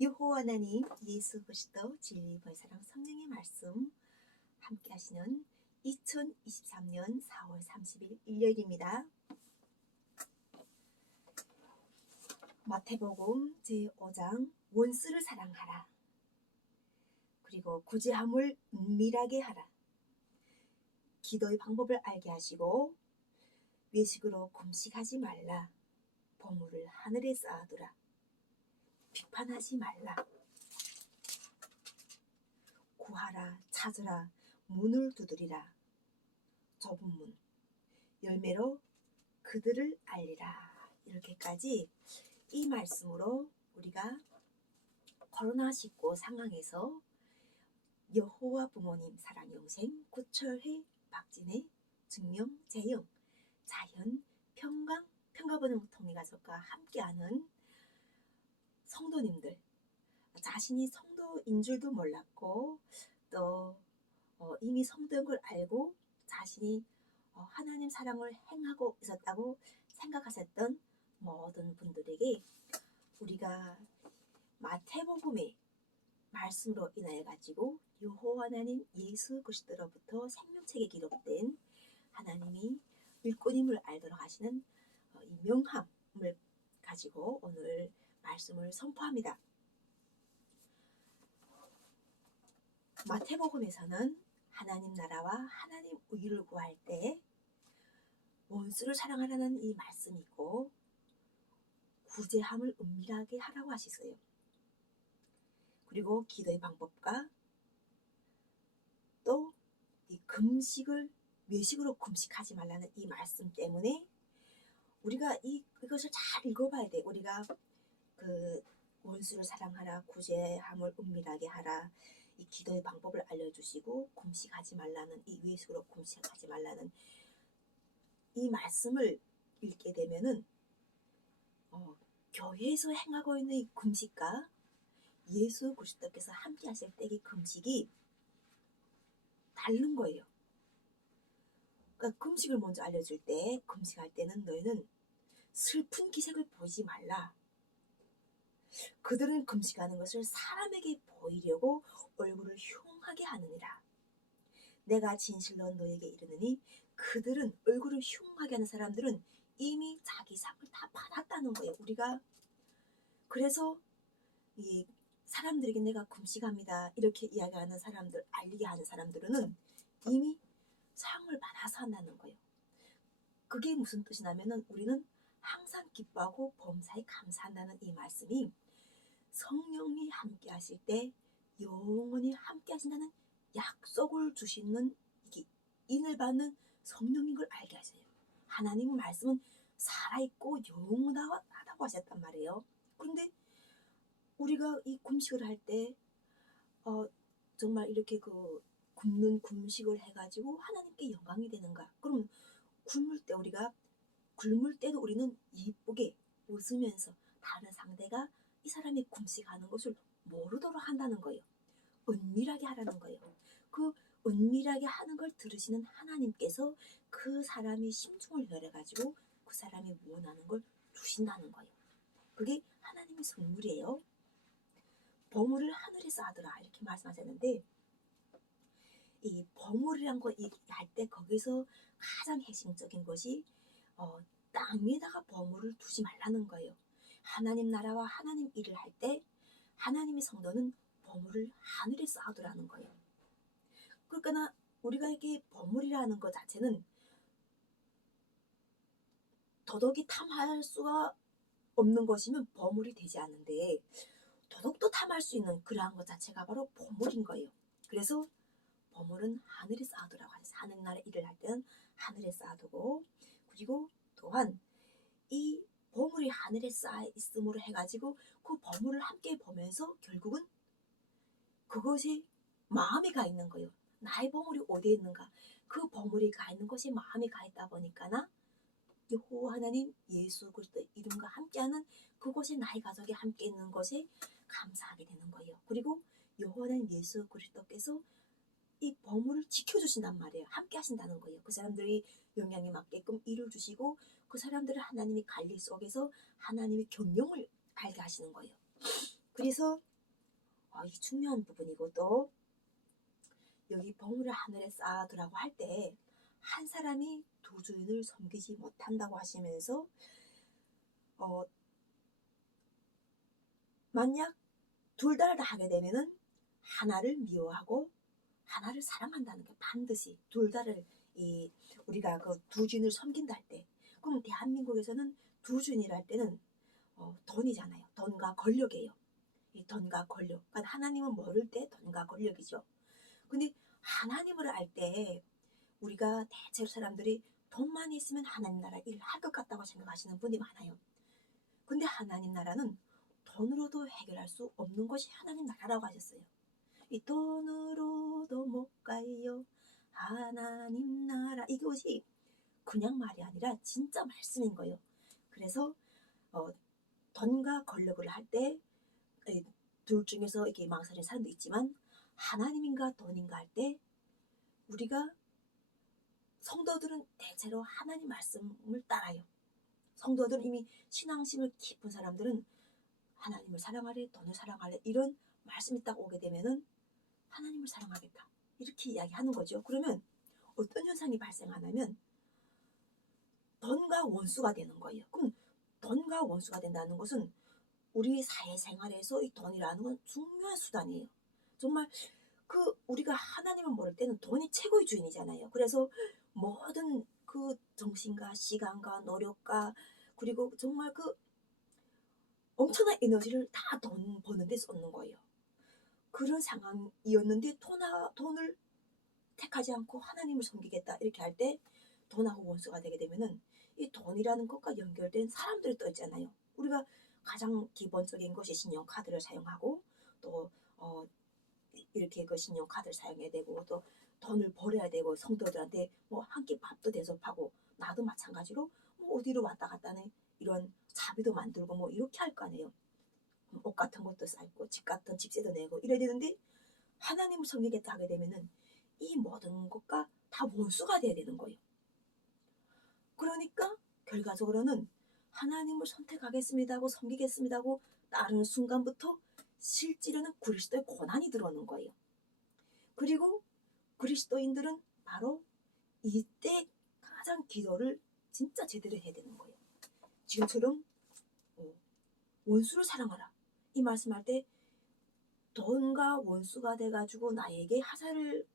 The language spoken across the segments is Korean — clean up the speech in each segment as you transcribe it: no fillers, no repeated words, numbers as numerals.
여호와 하나님 예수 그리스도 진리 벌사랑 성령의 말씀 함께 하시는 2023년 4월 30일 일요일입니다. 마태복음 제5장 원수를 사랑하라. 그리고 구제함을 은밀하게 하라. 기도의 방법을 알게 하시고 외식으로 금식하지 말라. 보물을 하늘에 쌓아두라. 비판하지 말라. 구하라, 찾으라, 문을 두드리라. 좁은 문, 열매로 그들을 알리라. 이렇게까지 이 말씀으로 우리가 코로나19 상황에서 여호와 부모님 사랑 영생 구철회 박진혜 증명 재영 자연 평가번영 통해 가족과 함께하는 성도님들, 자신이 성도인 줄도 몰랐고 또 이미 성도인 걸 알고 자신이 하나님 사랑을 행하고 있었다고 생각하셨던 모든 분들에게 우리가 마태복음의 말씀으로 인하여 가지고 여호와 하나님 예수 그리스도로부터 생명책에 기록된 하나님이 일꾼임을 알도록 하시는 이 명함을 가지고 오늘 말씀을 선포합니다. 마태복음에서는 하나님 나라와 하나님 의를 구할 때 원수를 사랑하라는 이 말씀이 있고 구제함을 은밀하게 하라고 하시어요. 그리고 기도의 방법과 또 이 금식을 외식으로 금식하지 말라는 이 말씀 때문에 우리가 이것을 잘 읽어봐야 돼. 우리가 그 원수를 사랑하라, 구제함을 은밀하게 하라, 이 기도의 방법을 알려주시고 금식하지 말라는 이 외식으로 금식하지 말라는 이 말씀을 읽게 되면은 교회에서 행하고 있는 이 금식과 예수 그리스도께서 함께 하실 때 이 금식이 다른 거예요. 그러니까 금식을 먼저 알려줄 때 금식할 때는 너희는 슬픈 기색을 보이지 말라. 그들은 금식하는 것을 사람에게 보이려고 얼굴을 흉하게 하느니라. 내가 진실로 너에게 이르느니 그들은 얼굴을 흉하게 하는 사람들은 이미 자기 상을 다 받았다는 거예요. 우리가 그래서 이 사람들에게 내가 금식합니다 이렇게 이야기하는 사람들, 알리게 하는 사람들은 이미 상을 받아서 한다는 거예요. 그게 무슨 뜻이냐면은 우리는 항상 기뻐하고 범사에 감사한다는 이 말씀이 성령이 함께 하실 때 영원히 함께 하신다는 약속을 주시는 이게 인을 받는 성령인 걸 알게 하세요. 하나님 말씀은 살아있고 영원하다고 하셨단 말이에요. 그런데 우리가 이 금식을 할 때 정말 이렇게 굶는 금식을 해가지고 하나님께 영광이 되는가? 그럼 굶을 때도 우리는 이쁘게 웃으면서 다른 상대가 이 사람이 금식하는 것을 모르도록 한다는 거예요. 은밀하게 하라는 거예요. 그 은밀하게 하는 걸 들으시는 하나님께서 그 사람의 심중을 열어가지고 그 사람이 원하는 걸 주신다는 거예요. 그게 하나님의 선물이에요. 보물을 하늘에 쌓아두라 이렇게 말씀하셨는데 이 보물이란 거 얘기할 때 거기서 가장 핵심적인 것이 땅 위에다가 보물을 두지 말라는 거예요. 하나님 나라와 하나님 일을 할 때 하나님의 성도는 보물을 하늘에 쌓아두라는 거예요. 그러니까 우리가 이게 보물이라는 것 자체는 도덕이 탐할 수가 없는 것이면 보물이 되지 않는데 도덕도 탐할 수 있는 그러한 것 자체가 바로 보물인 거예요. 그래서 보물은 하늘에 쌓아두라고 하셨어요. 하늘 나라 일을 할 때는 하늘에 쌓아두고 그리고 또한 이 보물이 하늘에 쌓여 있음으로 해가지고 그 보물을 함께 보면서 결국은 그것이 마음에 가 있는 거예요. 나의 보물이 어디에 있는가? 그 보물이 가 있는 것이 마음에 가 있다 보니까나 여호와 하나님 예수 그리스도 이름과 함께하는 그곳에 나의 가족이 함께 있는 것에 감사하게 되는 거예요. 그리고 여호와 하나님 예수 그리스도께서 이 보물을 지켜주신단 말이에요. 함께 하신다는 거예요. 그 사람들이 영향에 맞게끔 일을 주시고 그 사람들을 하나님의 관리 속에서 하나님의 경영을 알게 하시는 거예요. 그래서 이 중요한 부분이고, 또 여기 보물을 하늘에 쌓아두라고 할 때 한 사람이 두 주인을 섬기지 못한다고 하시면서 어, 만약 둘 다 하게 되면은 하나를 미워하고 하나를 사랑한다는 게 반드시 둘 다를 우리가 그 두 주인을 섬긴다 할 때, 그럼 대한민국에서는 두 주인이라 할 때는 돈이잖아요. 돈과 권력이에요. 이 돈과 권력. 그러니까 하나님은 모를 때 돈과 권력이죠. 근데 하나님을 알 때 우리가 대체로 사람들이 돈만 있으면 하나님 나라 일을 할 것 같다고 생각하시는 분이 많아요. 근데 하나님 나라는 돈으로도 해결할 수 없는 것이 하나님 나라라고 하셨어요. 이 돈으로도 못 가요 하나님 나라, 이것이 그냥 말이 아니라 진짜 말씀인 거예요. 그래서 돈과 권력을 할 때 둘 중에서 이렇게 망설이는 사람도 있지만, 하나님인가 돈인가 할 때 우리가 성도들은 대체로 하나님 말씀을 따라요. 성도들은 이미 신앙심을 깊은 사람들은 하나님을 사랑하래, 돈을 사랑하래, 이런 말씀이 딱 오게 되면은 하나님을 사랑하겠다 이렇게 이야기하는 거죠. 그러면 어떤 현상이 발생하냐면 돈과 원수가 되는 거예요. 그럼 돈과 원수가 된다는 것은 우리 사회생활에서 이 돈이라는 건 중요한 수단이에요. 정말 우리가 하나님을 모를 때는 돈이 최고의 주인이잖아요. 그래서 모든 그 정신과 시간과 노력과 그리고 정말 엄청난 에너지를 다 돈 버는 데 쏟는 거예요. 그런 상황이었는데 돈을 택하지 않고 하나님을 섬기겠다 이렇게 할 때 돈하고 원수가 되게 되면은 이 돈이라는 것과 연결된 사람들이 또 있잖아요. 우리가 가장 기본적인 것이 신용카드를 사용하고 또 이렇게 그 신용카드를 사용해야 되고 또 돈을 벌어야 되고 성도들한테 뭐 한 끼 밥도 대접하고, 나도 마찬가지로 뭐 어디로 왔다 갔다 하는 이런 자비도 만들고 뭐 이렇게 할 거 아니에요. 옷 같은 것도 쌓고 집 같은 집세도 내고 이래야 되는데, 하나님을 섬기겠다 하게 되면은 이 모든 것과 다 원수가 돼야 되는 거예요. 그러니까 결과적으로는 하나님을 선택하겠습니다 하고 섬기겠습니다 하고 따르는 순간부터 실제로는 그리스도의 고난이 들어오는 거예요. 그리고 그리스도인들은 바로 이때 가장 기도를 진짜 제대로 해야 되는 거예요. 지금처럼 원수를 사랑하라 이 말씀할 때 돈과 원수가 돼가지고 나에게 하사를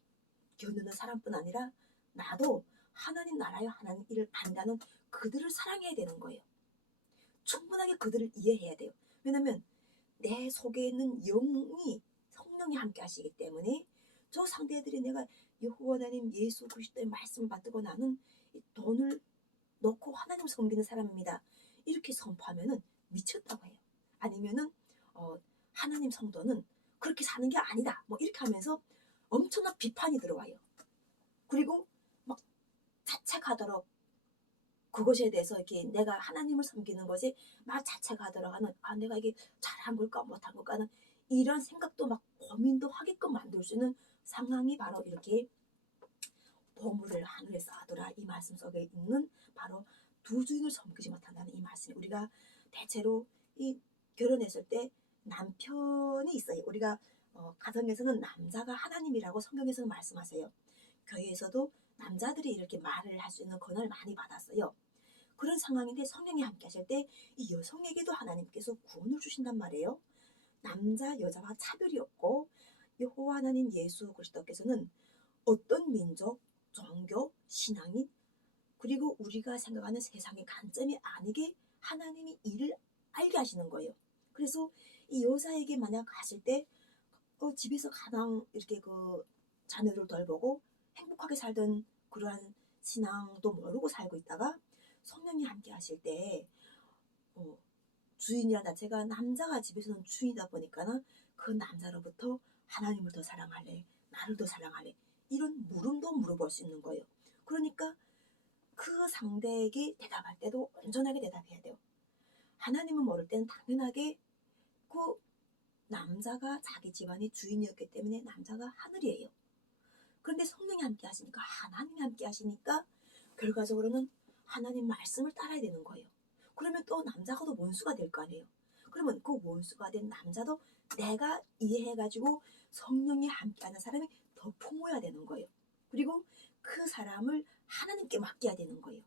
겨누는 사람뿐 아니라 나도 하나님 나라의 하나님 일을 반다는 그들을 사랑해야 되는 거예요. 충분하게 그들을 이해해야 돼요. 왜냐면 내 속에 있는 영이 성령이 함께 하시기 때문에 저 상대들이 내가 여호와 하나님 예수 그리스도의 말씀을 받고 나는 돈을 놓고 하나님을 섬기는 사람입니다 이렇게 선포하면은 미쳤다고 해요. 아니면은 하나님 성도는 그렇게 사는 게 아니다 뭐 이렇게 하면서 엄청난 비판이 들어와요. 그리고 막 자책하도록 그것에 대해서 이렇게 내가 하나님을 섬기는 것이 막 자책하도록 하는, 내가 이게 잘한 걸까 못한 걸까 하는 이런 생각도 막 고민도 하게끔 만들 수 있는 상황이 바로 이렇게 보물을 하늘에 쌓아두라 이 말씀 속에 있는 바로 두 주인을 섬기지 못한다는 이 말씀. 우리가 대체로 이 결혼했을 때 남편이 있어요. 우리가 가정에서는 남자가 하나님이라고 성경에서는 말씀하세요. 교회에서도 남자들이 이렇게 말을 할 수 있는 권한을 많이 받았어요. 그런 상황인데 성령이 함께 하실 때 이 여성에게도 하나님께서 구원을 주신단 말이에요. 남자 여자와 차별이 없고 여호와 하나님 예수 그리스도께서는 어떤 민족, 종교, 신앙인 그리고 우리가 생각하는 세상의 관점이 아니게 하나님이 이를 알게 하시는 거예요. 그래서 이 여자에게 만약 하실 때 집에서 가장 이렇게 자녀를 돌보고 행복하게 살던 그러한 신앙도 모르고 살고 있다가 성령이 함께 하실 때 주인이란 자체가 남자가 집에서는 주인이다 보니까 그 남자로부터 하나님을 더 사랑할래, 나를 더 사랑할래 이런 물음도 물어볼 수 있는 거예요. 그러니까 그 상대에게 대답할 때도 온전하게 대답해야 돼요. 하나님을 모를 때는 당연하게 그 남자가 자기 집안의 주인이었기 때문에 남자가 하늘이에요. 그런데 성령이 함께 하시니까, 하나님이 함께 하시니까 결과적으로는 하나님 말씀을 따라야 되는 거예요. 그러면 또 남자가 더 원수가 될 거 아니에요. 그러면 그 원수가 된 남자도 내가 이해해가지고 성령이 함께하는 사람이 더 품어야 되는 거예요. 그리고 그 사람을 하나님께 맡겨야 되는 거예요.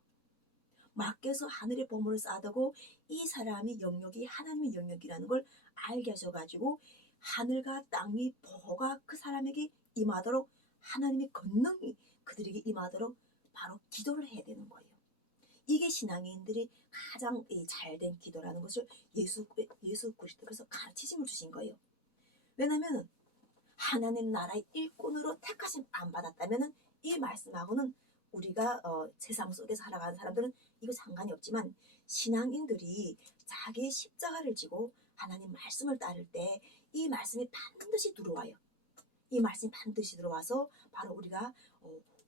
맡겨서 하늘의 보물을 쌓아두고 이 사람이 영역이 하나님의 영역이라는 걸 알게 하셔가지고 하늘과 땅의 보호가 그 사람에게 임하도록 하나님의 권능이 그들에게 임하도록 바로 기도를 해야 되는 거예요. 이게 신앙인들이 가장 잘된 기도라는 것을 예수 그리스도께서 가르치심을 주신 거예요. 왜냐하면 하나님 나라의 일꾼으로 택하심 안 받았다면 이 말씀하고는 우리가 세상 속에서 살아가는 사람들은 이거 상관이 없지만 신앙인들이 자기의 십자가를 지고 하나님 말씀을 따를 때 이 말씀이 반드시 들어와요. 이 말씀이 반드시 들어와서 바로 우리가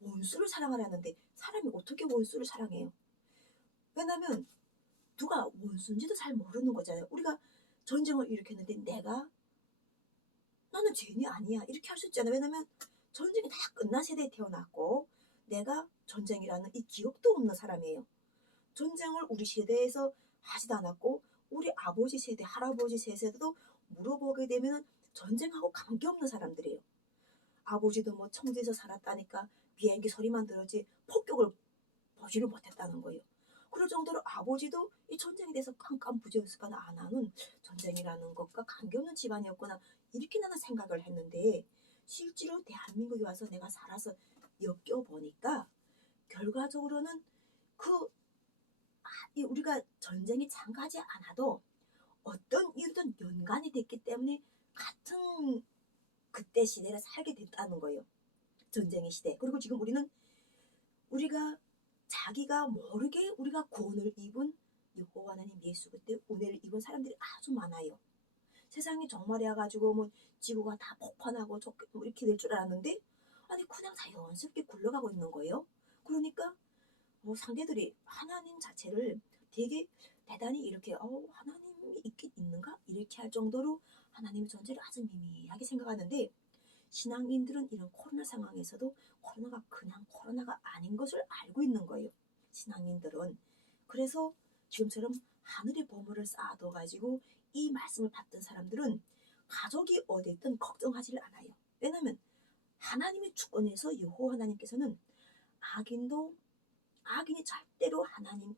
원수를 사랑하라는데 사람이 어떻게 원수를 사랑해요? 왜냐하면 누가 원수인지도 잘 모르는 거잖아요. 우리가 전쟁을 일으켰는데 나는 죄인이 아니야 이렇게 할 수 있잖아요. 왜냐면 전쟁이 다 끝난 세대에 태어났고 내가 전쟁이라는 이 기억도 없는 사람이에요. 전쟁을 우리 세대에서 하지도 않았고 우리 아버지 세대, 할아버지 세대도 물어보게 되면 전쟁하고 관계없는 사람들이에요. 아버지도 뭐 청주에서 살았다니까 비행기 소리만 들었지 폭격을 보지를 못했다는 거예요. 그럴 정도로 아버지도 이 전쟁에 대해서 깜깜부지였을까나 안 하는 전쟁이라는 것과 관계없는 집안이었구나 이렇게 나는 생각을 했는데 실제로 대한민국에 와서 내가 살아서 엮여보니까 결과적으로는 우리가 전쟁에 참가하지 않아도 어떤 이유든 연관이 됐기 때문에 같은 그때 시대를 살게 됐다는 거예요. 전쟁의 시대. 그리고 지금 우리가 자기가 모르게 우리가 구원을 입은 여호와 하나님 예수 그때 은혜를 입은 사람들이 아주 많아요. 세상이 종말이야 가지고 뭐 지구가 다 폭파나고 뭐 이렇게 될 줄 알았는데 아니 그냥 자연스럽게 굴러가고 있는 거예요. 그러니까 뭐 상대들이 하나님 자체를 되게 대단히 이렇게 하나님이 있는가 이렇게 할 정도로 하나님의 존재를 아주 미미하게 생각하는데 신앙인들은 이런 코로나 상황에서도 코로나가 그냥 코로나가 아닌 것을 알고 있는 거예요. 신앙인들은. 그래서 지금처럼 하늘의 보물을 쌓아둬가지고 이 말씀을 받던 사람들은 가족이 어디 있든 걱정하지를 않아요. 왜냐하면 하나님의 주권에서 여호와 하나님께서는 악인이 절대로 하나님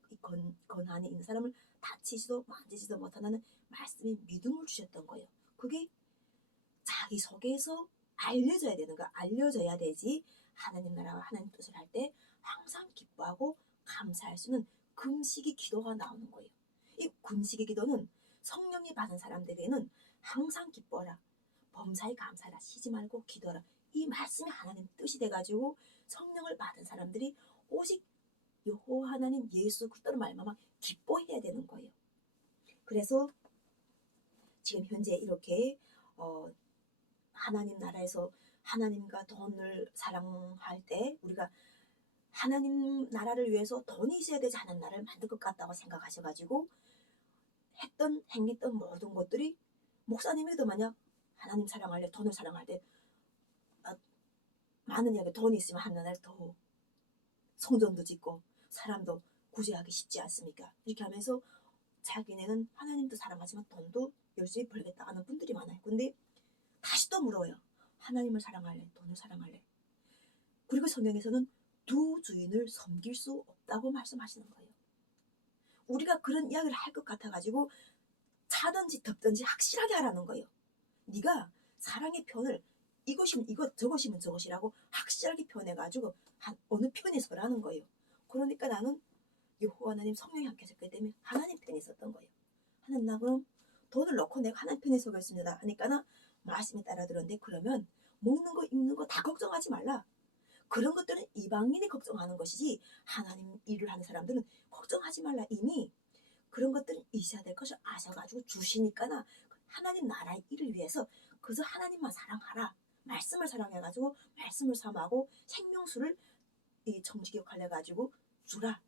권한에 있는 사람을 다치지도 만지지도 못하는 말씀의 믿음을 주셨던 거예요. 그게 자기 속에서 알려져야 되는 거야. 알려져야 되지. 하나님 나라와 하나님 뜻을 할 때 항상 기뻐하고 감사할 수 있는 금식의 기도가 나오는 거예요. 이 금식의 기도는 성령이 받은 사람들에게는 항상 기뻐라. 범사에 감사하라. 쉬지 말고 기도하라. 이 말씀이 하나님 뜻이 돼가지고 성령을 받은 사람들이 오직 여호와 하나님 예수 그리스도를 말미암아 기뻐해야 되는 거예요. 그래서 지금 현재 이렇게 하나님 나라에서 하나님과 돈을 사랑할 때 우리가 하나님 나라를 위해서 돈이 있어야 되지 않은 나라를 만들 것 같다고 생각하셔가지고 행했던 모든 것들이 목사님에도 만약 하나님 사랑할래 돈을 사랑할 때 많은 이야기 돈이 있으면 하나님을 더 성전도 짓고 사람도 구제하기 쉽지 않습니까? 이렇게 하면서 자기네는 하나님도 사랑하지만 돈도 열심히 벌겠다 하는 분들이 많아요. 근데 다시 또 물어요. 하나님을 사랑할래? 돈을 사랑할래? 그리고 성경에서는 두 주인을 섬길 수 없다고 말씀하시는 거예요. 우리가 그런 이야기를 할 것 같아가지고 차든지 덥든지 확실하게 하라는 거예요. 네가 사랑의 편을 이것이면 이것 저것이면 저것이라고 확실하게 표현해가지고 어느 편에 서라는 거예요. 그러니까 나는 여호와 하나님 성령이 함께 있었기 때문에 하나님 편에 있었던 거예요. 하나님 나 그럼 돈을 넣고 내가 하나님 편에 서겠습니다 하니까는 말씀에 따라 들었는데 그러면 먹는 거 입는 거 다 걱정하지 말라. 그런 것들은 이방인이 걱정하는 것이지 하나님 일을 하는 사람들은 걱정하지 말라. 이미 그런 것들은 있어야 될 것을 아셔가지고 주시니까나 하나님 나라의 일을 위해서 그래서 하나님만 사랑하라. 말씀을 사랑해가지고 말씀을 삼하고 생명수를 이 정직역할래 가지고 주라.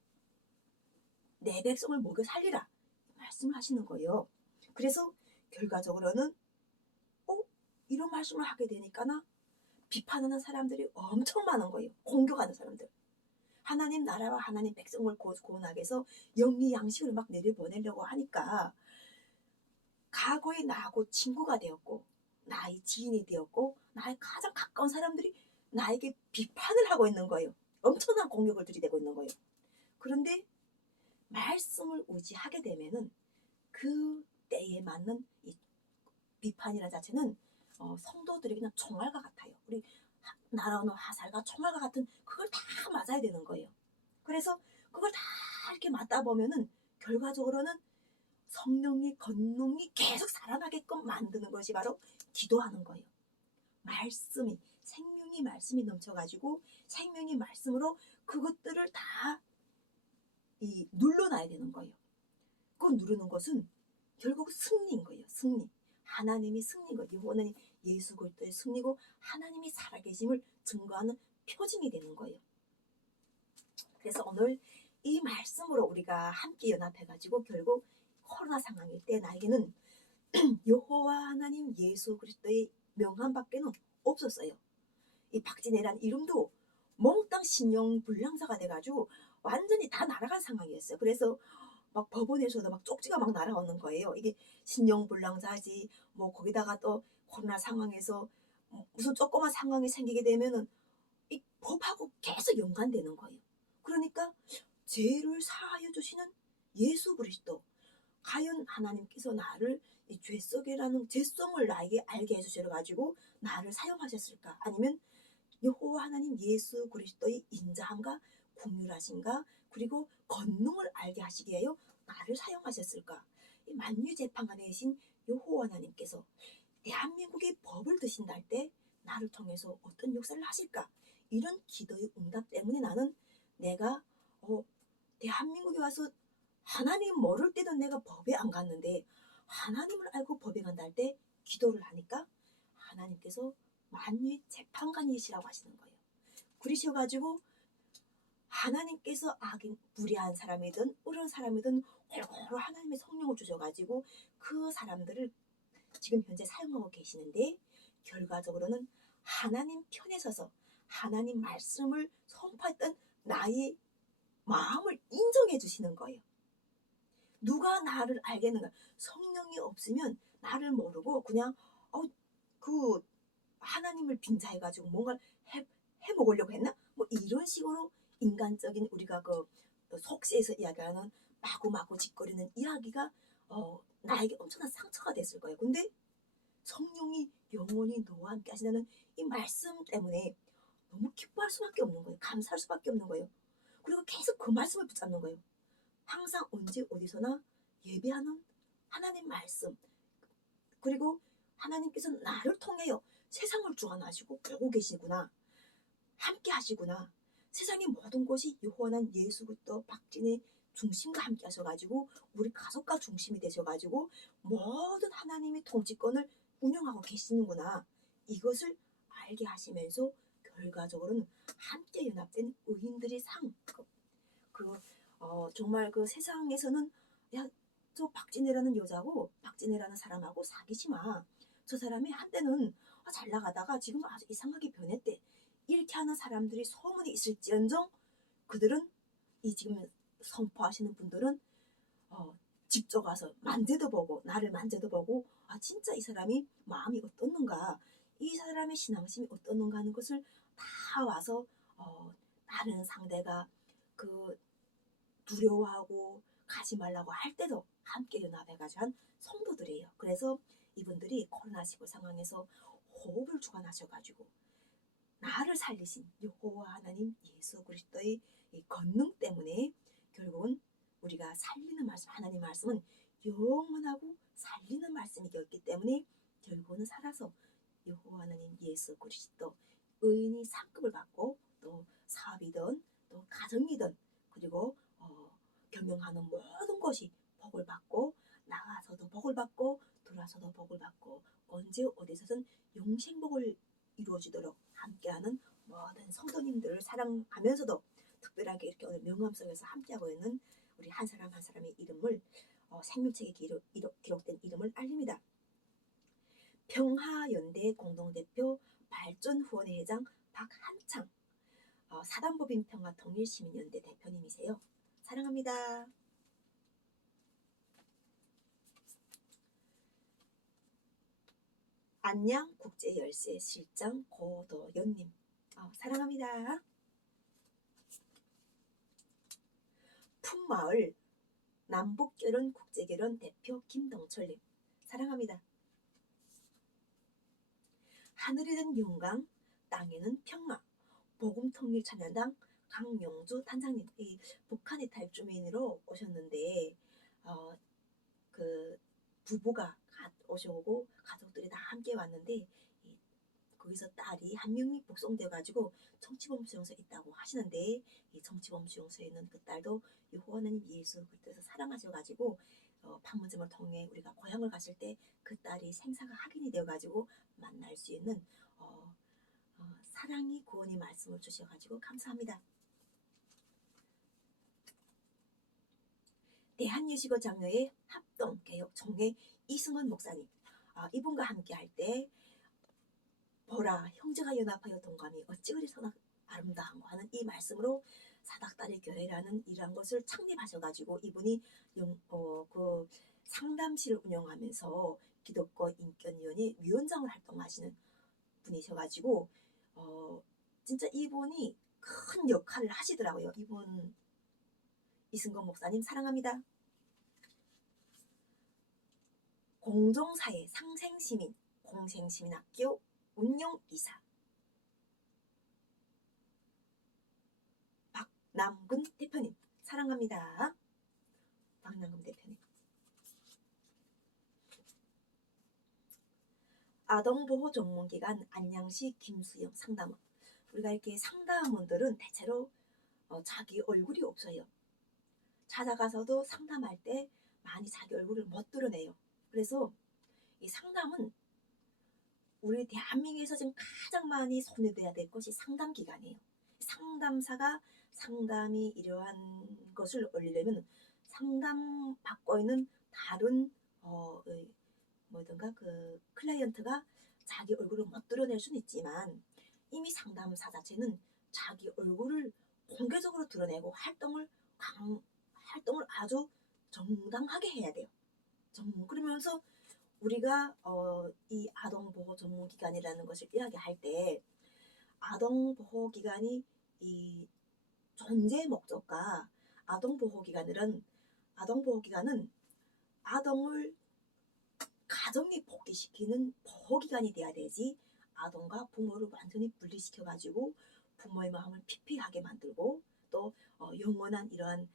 내 백성을 먹여 살리라. 말씀을 하시는 거예요. 그래서 결과적으로는 이런 말씀을 하게 되니까나 비판하는 사람들이 엄청 많은 거예요. 공격하는 사람들. 하나님 나라와 하나님 백성을 구원하기 위해서 영리 양식을 막 내려보내려고 하니까 과거에 나하고 친구가 되었고 나의 지인이 되었고 나의 가장 가까운 사람들이 나에게 비판을 하고 있는 거예요. 엄청난 공격을 들이대고 있는 거예요. 그런데 말씀을 의지하게 되면은 그 때에 맞는 이 비판이라는 자체는 성도들에게는 총알과 같아요. 우리 날아오는 화살과 총알과 같은 그걸 다 맞아야 되는 거예요. 그래서 그걸 다 이렇게 맞다 보면은 결과적으로는 성령의 권능이 계속 살아나게끔 만드는 것이 바로 기도하는 거예요. 말씀이 생명의 말씀이 넘쳐가지고 생명의 말씀으로 그것들을 다 눌러놔야 되는 거예요. 그 누르는 것은 결국 승리인 거예요. 승리. 하나님이 승리인 거예요. 이거는 예수 그리스도의 승리고 하나님이 살아계심을 증거하는 표징이 되는 거예요. 그래서 오늘 이 말씀으로 우리가 함께 연합해가지고 결국 코로나 상황일 때 나에게는 여호와 하나님 예수 그리스도의 명함밖에는 없었어요. 이 박진애란 이름도 몽땅 신용불량자가 돼가지고 완전히 다 날아간 상황이었어요. 그래서 막 법원에서도 막 쪽지가 막 날아오는 거예요. 이게 신용불량자지 뭐 거기다가 또 코로나 상황에서 무슨 조그만 상황이 생기게 되면은 이 법하고 계속 연관되는 거예요. 그러니까 죄를 사하여 주시는 예수 그리스도, 과연 하나님께서 나를 이 죄 속에라는 죄성을 나에게 알게 해주셔 가지고 나를 사용하셨을까? 아니면 여호와 하나님 예수 그리스도의 인자함과 긍휼하심과 그리고 권능을 알게 하시기 위하여 나를 사용하셨을까? 이 만유재판관에 계신 여호와 하나님께서 대한민국의 법을 드신다 할 때 나를 통해서 어떤 역사를 하실까? 이런 기도의 응답 때문에 나는 내가 대한민국에 와서 하나님 모를 때도 내가 법에 안 갔는데 하나님을 알고 법에 간다 할 때 기도를 하니까 하나님께서 만유의 재판관이시라고 하시는 거예요. 그러셔가지고 하나님께서 악인 불의한 사람이든 의로운 사람이든 골고루 하나님의 성령을 주셔가지고 그 사람들을 지금 현재 사용하고 계시는데 결과적으로는 하나님 편에 서서 하나님 말씀을 선포했던 나의 마음을 인정해 주시는 거예요. 누가 나를 알겠는가? 성령이 없으면 나를 모르고 그냥 그 하나님을 빙자해가지고 뭔가를 해먹으려고 했나? 뭐 이런 식으로 인간적인 우리가 그 속세에서 이야기하는 마구마구 짓거리는 이야기가 나에게 엄청난 상처가 됐을 거예요. 근데 성령이 영원히 너와 함께 하시는 이 말씀 때문에 너무 기뻐할 수밖에 없는 거예요. 감사할 수밖에 없는 거예요. 그리고 계속 그 말씀을 붙잡는 거예요. 항상 언제 어디서나 예배하는 하나님 말씀 그리고 하나님께서 나를 통하여 세상을 주관하시고 보고 계시구나. 함께 하시구나. 세상의 모든 것이 여호와는 예수 그리스도 박진의 중심과 함께 하셔가지고 우리 가족과 중심이 되셔가지고 모든 하나님의 통치권을 운영하고 계시는구나. 이것을 알게 하시면서 결과적으로는 함께 연합된 의인들의 상. 정말 그 세상에서는 야, 저 박진애라는 여자고 박진애라는 사람하고 사귀지 마. 저 사람이 한때는 잘 나가다가 지금 아주 이상하게 변했대. 이렇게 하는 사람들이 소문이 있을지언정 그들은 이 지금 선포하시는 분들은 직접 가서 만져도 보고 나를 만져도 보고 진짜 이 사람이 마음이 어떻는가 이 사람의 신앙심이 어떻는가 하는 것을 다 와서 다른 상대가 그 두려워하고 가지 말라고 할 때도 함께 연합해가지고 한 성도들이에요. 그래서 이분들이 코로나19 상황에서 호흡을 주관하셔가지고 나를 살리신 여호와 하나님 예수 그리스도의 이 권능 때문에 결국은 우리가 살리는 말씀 하나님 말씀은 영원하고 살리는 말씀이었기 때문에 결국은 살아서 여호와 하나님 예수 그리스도 의인이 상급을 받고 또 사업이든 또 가정이든 그리고 경영하는 모든 것이 복을 받고 나가서도 복을 받고 들어와서도 복을 받고 언제 어디서든 영생복을 이루어지도록 함께하는 모든 성도님들을 사랑하면서도 특별하게 이렇게 오늘 명함 속에서 함께하고 있는 우리 한 사람 한 사람의 이름을 생명책에 기록된 이름을 알립니다. 평화연대 공동대표 발전후원회 회장 박한창 사단법인 평화통일시민연대 대표님이세요. 사랑합니다. 안양 국제열세 실장 고도연님. 사랑합니다. 품마을 남북결혼 국제결혼 대표 김동철님. 사랑합니다. 하늘에는 영광, 땅에는 평화. 복음통일찬양당 강용주 단장님. 이 북한의 탈주민으로 오셨는데 그 부부가 오셔고 가족들이 다 함께 왔는데 거기서 딸이 한 명이 복송되어 가지고 정치범 수용소에 있다고 하시는데 이 정치범 수용소에 있는 그 딸도 여호와 하나님 예수 그리스도에서 사랑하셔가지고 판문점을 통해 우리가 고향을 갔을 때 그 딸이 생사가 확인이 되어가지고 만날 수 있는 사랑이 구원의 말씀을 주셔가지고 감사합니다. 대한예수교 장로회 합동개혁총회 이승원 목사님. 이분과 함께 할 때 보라 형제가 연합하여 동감이 어찌 그리 선악 아름다운가 하는 이 말씀으로 사닥다리 교회라는 이러한 것을 창립하셔가지고 이분이 그 상담실을 운영하면서 기독교 인권위원회 위원장을 활동하시는 분이셔가지고 진짜 이분이 큰 역할을 하시더라고요. 이분 이승건 목사님 사랑합니다. 공정사회 상생시민 공생시민학교 운영이사 박남근 대표님 사랑합니다. 박남근 대표님. 아동보호 전문기관 안양시 김수영 상담원. 우리가 이렇게 상담원들은 대체로 자기 얼굴이 없어요. 찾아가서도 상담할 때 많이 자기 얼굴을 못 드러내요. 그래서 이 상담은 우리 대한민국에서 지금 가장 많이 손에 대야 될 것이 상담기관이에요. 상담사가 상담이 이러한 것을 올리려면 상담받고 있는 다른 뭐든가 그 클라이언트가 자기 얼굴을 못 드러낼 수는 있지만 이미 상담사 자체는 자기 얼굴을 공개적으로 드러내고 활동을 아주 정당하게 해야 돼요. 그러면서 우리가 이 아동보호 전문기관이라는 것을 이야기할 때 아동보호기관이 이 존재 목적과 아동보호기관은 아동을 가정이 복귀시키는 보호기관이 돼야 되지 아동과 부모를 완전히 분리시켜가지고 부모의 마음을 피폐하게 만들고 또 영원한 이러한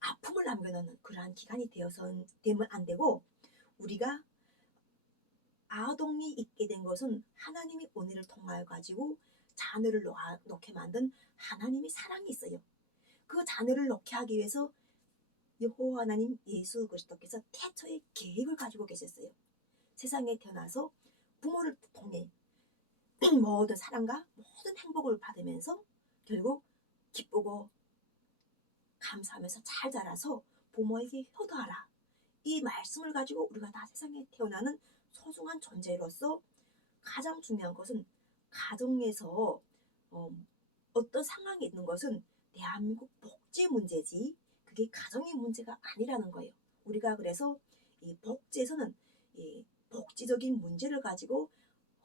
아픔을 남겨놓는 그러한 기관이 되면 안 되고 우리가 아동이 있게 된 것은 하나님이 은혜를 통하여 가지고 자녀를 놓게 만든 하나님의 사랑이 있어요. 그 자녀를 놓게 하기 위해서 여호와 하나님 예수 그리스도께서 태초의 계획을 가지고 계셨어요. 세상에 태어나서 부모를 통해 모든 사랑과 모든 행복을 받으면서 결국 기쁘고 감사하면서 잘 자라서 부모에게 효도하라. 이 말씀을 가지고 우리가 다 세상에 태어나는 소중한 존재로서 가장 중요한 것은 가정에서 어떤 상황이 있는 것은 대한민국 복지 문제지 그게 가정의 문제가 아니라는 거예요. 우리가 그래서 이 복지에서는 이 복지적인 문제를 가지고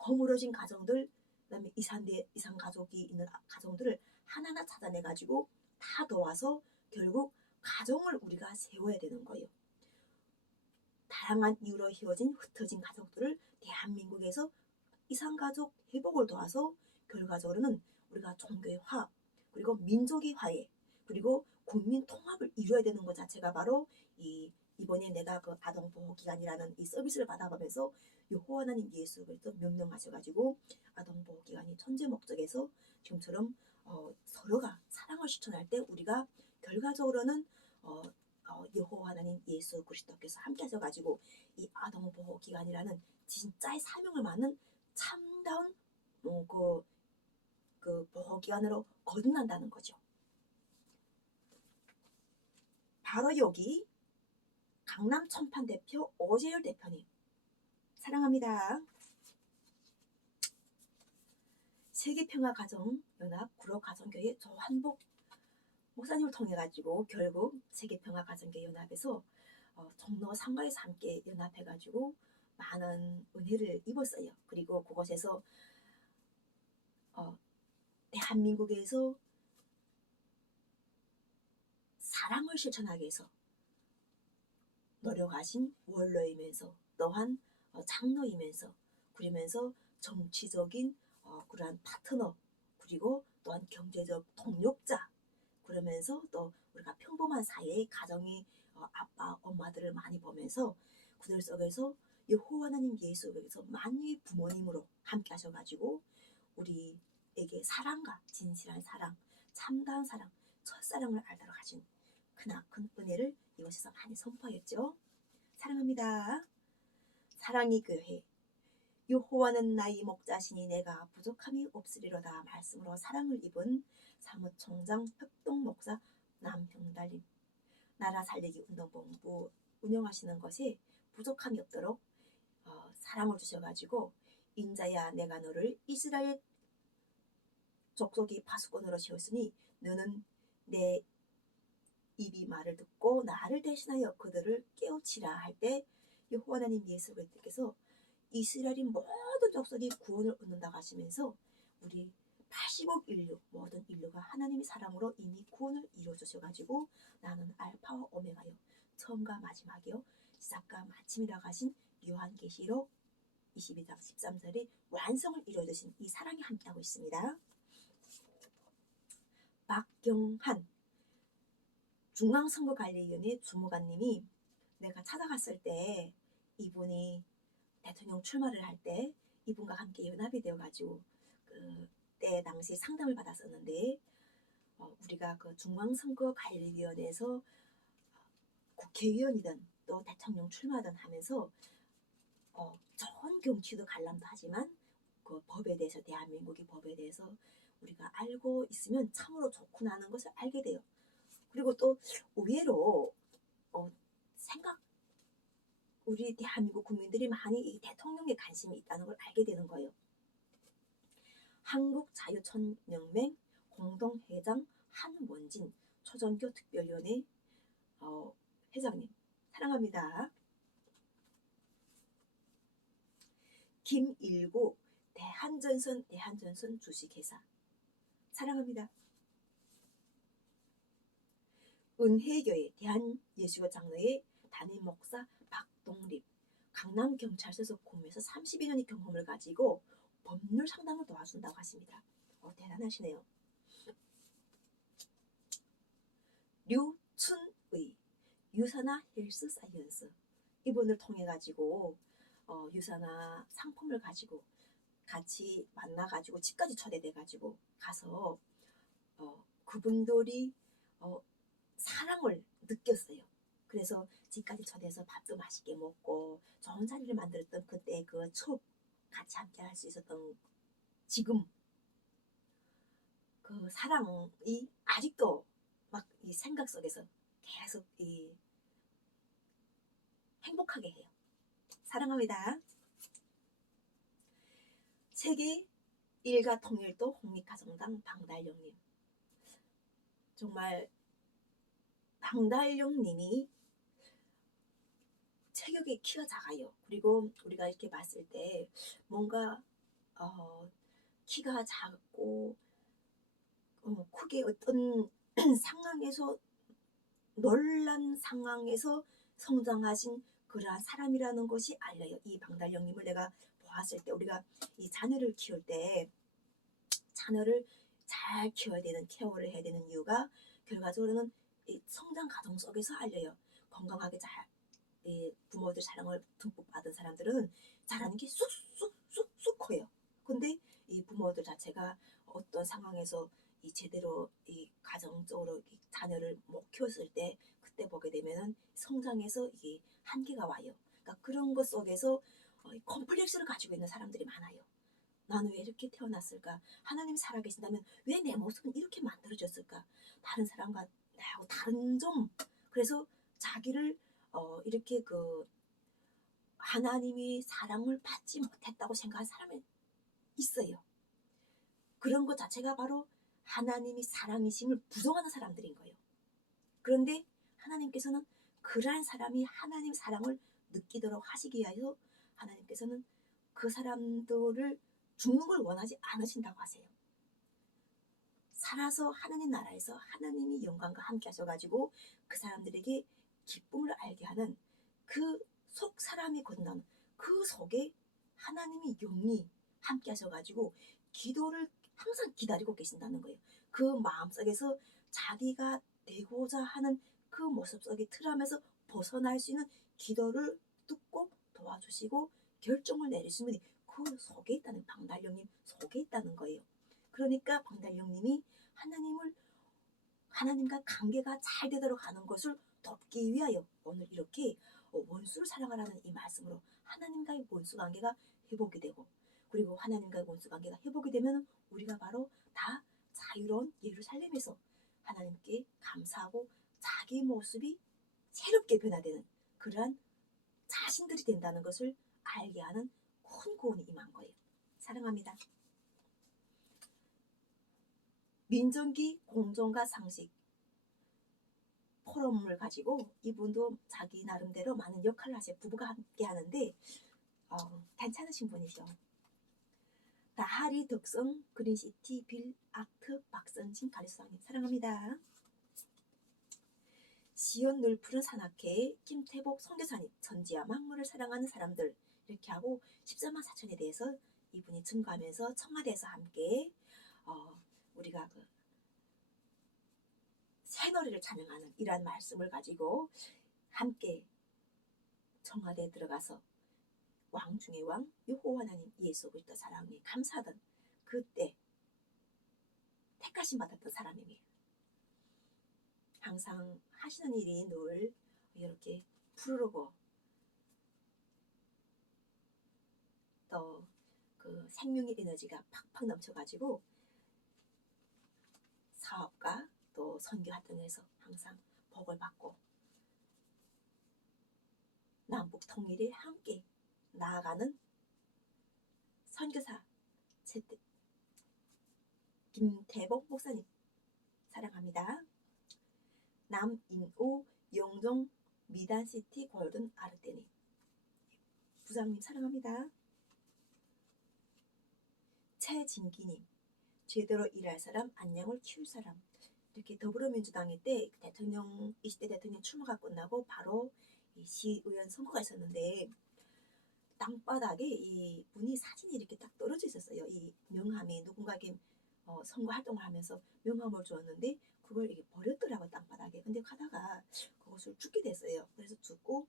허물어진 가정들 그다음에 이산 가족이 있는 가정들을 하나하나 찾아내 가지고 다 도와서 결국 가정을 우리가 세워야 되는 거예요. 다양한 이유로 헤어진 흩어진 가족들을 대한민국에서 이산가족 회복을 도와서 결과적으로는 우리가 종교의 화합 그리고 민족의 화해 그리고 국민 통합을 이루어야 되는 것 자체가 바로 이번에 내가 그 아동보호기관이라는 이 서비스를 받아보면서 여호와 하나님 예수 그리스도 명령하셔가지고 아동보호기관이 천재 목적에서 지금처럼 서로가 사랑을 실천할 때 우리가 결과적으로는 여호와 하나님 예수 그리스도께서 함께 하셔가지고 이 아동보호기관이라는 진짜의 사명을 맡는 참다운 그 보호기관으로 거듭난다는 거죠. 바로 여기 강남 천판 대표 오재열 대표님 사랑합니다. 세계평화가정연합 구로가정교회 조한복 목사님을 통해 가지고 결국 세계평화가정교회 연합에서 종로 상가에서 함께 연합해 가지고 많은 은혜를 입었어요. 그리고 그곳에서 대한민국에서 사랑을 실천하기 위해서 노력하신 원로이면서 또한 장로이면서 그러면서 정치적인 그러한 파트너 그리고 또한 경제적 동력자 그러면서 또 우리가 평범한 사회의 가정의 아빠 엄마들을 많이 보면서 그들 속에서 여호와 하나님 예수께서 만유의 부모님으로 함께 하셔가지고 우리에게 사랑과 진실한 사랑 참다운 사랑 첫사랑을 알도록 하신 크나큰 은혜를 이곳에서 많이 선포했죠. 사랑합니다. 사랑의 교회 여호와는 나의 목자시니 내가 부족함이 없으리로다 말씀으로 사랑을 입은 사무총장 협동목사 남형달님 나라 살리기 운동본부 운영하시는 것에 부족함이 없도록 사랑을 주셔가지고 인자야 내가 너를 이스라엘 족속이 파수꾼으로 세웠으니 너는 내 입이 말을 듣고 나를 대신하여 그들을 깨우치라 할 때 여호와 하나님 예수 그리스도께서 이스라엘의 모든 족속이 구원을 얻는다고 하시면서 우리 80억 인류 모든 인류가 하나님의 사랑으로 이미 구원을 이루어 주셔가지고 나는 알파와 오메가요 처음과 마지막이요 시작과 마침이라고 하신 요한계시록 22장 13절의 완성을 이루어 주신 이 사랑이 함께하고 있습니다. 박경한 중앙선거관리위원회 주무관님이 내가 찾아갔을 때 이분이 대통령 출마를 할 때 이분과 함께 연합이 되어가지고 그때 당시 상담을 받았었는데 우리가 그 중앙선거관리위원회에서 국회의원이든 또 대통령 출마든 하면서 좋은 경치도 관람도 하지만 그 법에 대해서 대한민국의 법에 대해서 우리가 알고 있으면 참으로 좋구나 하는 것을 알게 돼요. 그리고 또 의외로 우리 대한민국 국민들이 많이 이 대통령에 관심이 있다는 걸 알게 되는 거예요. 한국자유천연맹 공동회장 한원진 초전교 특별위원회 회장님 사랑합니다. 김일구 대한전선 주식회사 사랑합니다. 은혜교회 대한예수교 장로의 담임 목사 박동립 강남경찰서에서 근무해서 32년의 경험을 가지고 법률 상담을 도와준다고 하십니다. 대단하시네요. 류춘의 유산화 헬스 사이언스 이분을 통해 가지고 유산화 상품을 가지고 같이 만나가지고 집까지 초대돼가지고 가서 그분들이 사랑을 느꼈어요. 그래서 집까지 초대해서 밥도 맛있게 먹고 좋은 자리를 만들었던 그때 그 추억 같이 함께 할 수 있었던 지금 그 사랑이 아직도 막 이 생각 속에서 계속 이 행복하게 해요. 사랑합니다. 세계 일가 통일도 홍익가정당 방달령님 정말 방달령님이 체격이 키가 작아요. 그리고 우리가 이렇게 봤을 때 뭔가 키가 작고 크게 어떤 상황에서 놀란 상황에서 성장하신 그러한 사람이라는 것이 알려요. 이 방달령님을 내가 보았을 때 우리가 이 자녀를 키울 때 자녀를 잘 키워야 되는 케어를 해야 되는 이유가 결과적으로는 이 성장 과정 속에서 알려요. 건강하게 잘 부모들 사랑을 듬뿍 받은 사람들은 자라는 게 쑥쑥 커요. 근데 이 부모들 자체가 어떤 상황에서 이 제대로 이 가정적으로 이 자녀를 못 키웠을 때 그때 보게 되면은 성장에서 이게 한계가 와요. 그러니까 그런 것 속에서 컴플렉스를 가지고 있는 사람들이 많아요. 나는 왜 이렇게 태어났을까? 하나님 살아계신다면 왜 내 모습은 이렇게 만들어졌을까? 다른 사람과 나하고 다른 점. 그래서 자기를 이렇게 하나님이 사랑을 받지 못했다고 생각한 사람이 있어요. 그런 것 자체가 바로 하나님이 사랑이심을 부정하는 사람들인 거예요. 그런데 하나님께서는 그러한 사람이 하나님 사랑을 느끼도록 하시기 위하여 하나님께서는 그 사람들을 죽는 걸 원하지 않으신다고 하세요. 살아서 하나님 나라에서 하나님이 영광과 함께 하셔가지고 그 사람들에게 기쁨을 알게 하는 그 속 사람이 건너는 그 속에 하나님이 영이 함께 하셔가지고 기도를 항상 기다리고 계신다는 거예요. 그 마음속에서 자기가 되고자 하는 그 모습 속의 틀 안에서 벗어날 수 있는 기도를 듣고 도와주시고 결정을 내리시면 그 속에 있다는, 방달령님 속에 있다는 거예요. 그러니까 방달령님이 하나님과 관계가 잘 되도록 하는 것을 돕기 위하여 오늘 이렇게 원수를 사랑하라는 이 말씀으로 하나님과의 원수 관계가 회복이 되고, 그리고 하나님과의 원수 관계가 회복이 되면 우리가 바로 다 자유로운 예루살렘에서 하나님께 감사하고 자기 모습이 새롭게 변화되는 그러한 자신들이 된다는 것을 알게 하는 큰 구원이 임한 거예요. 사랑합니다. 민정기 공정과 상식 포럼을 가지고 이분도 자기 나름대로 많은 역할을 하세요. 부부가 함께 하는데 괜찮으신 분이죠. 다하리 덕성 그린시티 빌 아트 박선진 가르사님 사랑합니다. 시온 늘 푸른 산악회 김태복 선교사님 천지와 만물을 사랑하는 사람들 이렇게 하고 14만 4천에 대해서 이분이 증거하면서 청와대에서 함께 우리가 새노래를 찬양하는 이러한 말씀을 가지고 함께 청와대에 들어가서 왕 중의 왕 여호와 하나님 예수 그리스도 사랑에 감사하던 그때 택하심 받았던 사람입니다. 항상 하시는 일이 늘 이렇게 푸르르고 또 그 생명의 에너지가 팍팍 넘쳐가지고 사업과 또 선교 활동에서 항상 복을 받고 남북 통일에 함께 나아가는 선교사 김태복 목사님 사랑합니다. 남인우 영종 미단시티 골든 아르테니 부장님 사랑합니다. 최진기님 제대로 일할 사람 안녕을 키울 사람 이렇게 더불어민주당일 때 대통령 20대 대통령 출마가 끝나고 바로 이 시의원 선거가 있었는데 땅바닥에 이 분이 사진이 이렇게 딱 떨어져 있었어요. 이 명함이 누군가에게 선거 활동을 하면서 명함을 주었는데 그걸 이게 버렸더라고요, 땅바닥에. 근데 가다가 그것을 죽게 됐어요. 그래서 죽고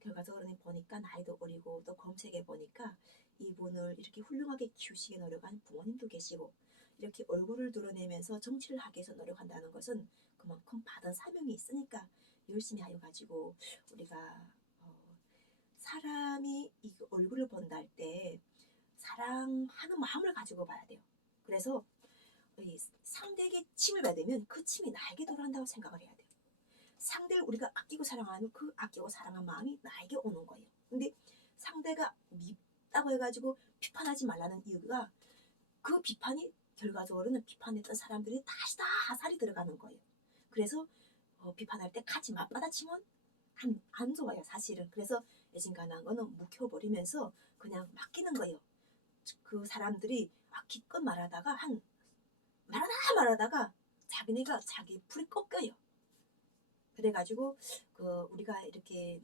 결과적으로 보니까 나이도 어리고 또 검색해 보니까 이분을 이렇게 훌륭하게 키우시게 노력한 부모님도 계시고 이렇게 얼굴을 드러내면서 정치를 하기 위해서 노력한다는 것은 그만큼 받은 사명이 있으니까 열심히 하여 가지고 우리가 사람이 이 얼굴을 본다 할 때 사랑하는 마음을 가지고 봐야 돼요. 그래서 상대에게 침을 받으면 그 침이 나에게 돌아온다고 생각을 해야 돼요. 상대를 우리가 아끼고 사랑하면 그 아끼고 사랑한 마음이 나에게 오는 거예요. 근데 상대가 밉다고 해가지고 비판하지 말라는 이유가 그 비판이 결과적으로는 비판했던 사람들이 다시 다 하살이 들어가는 거예요. 그래서 비판할 때 가지 마. 받아치면 안 좋아요, 사실은. 그래서 애진간한 거는 묵혀버리면서 그냥 맡기는 거예요. 그 사람들이 기껏 말하다가 말하다가 자기네가 자기 풀이 꺾여요. 그래가지고 우리가 이렇게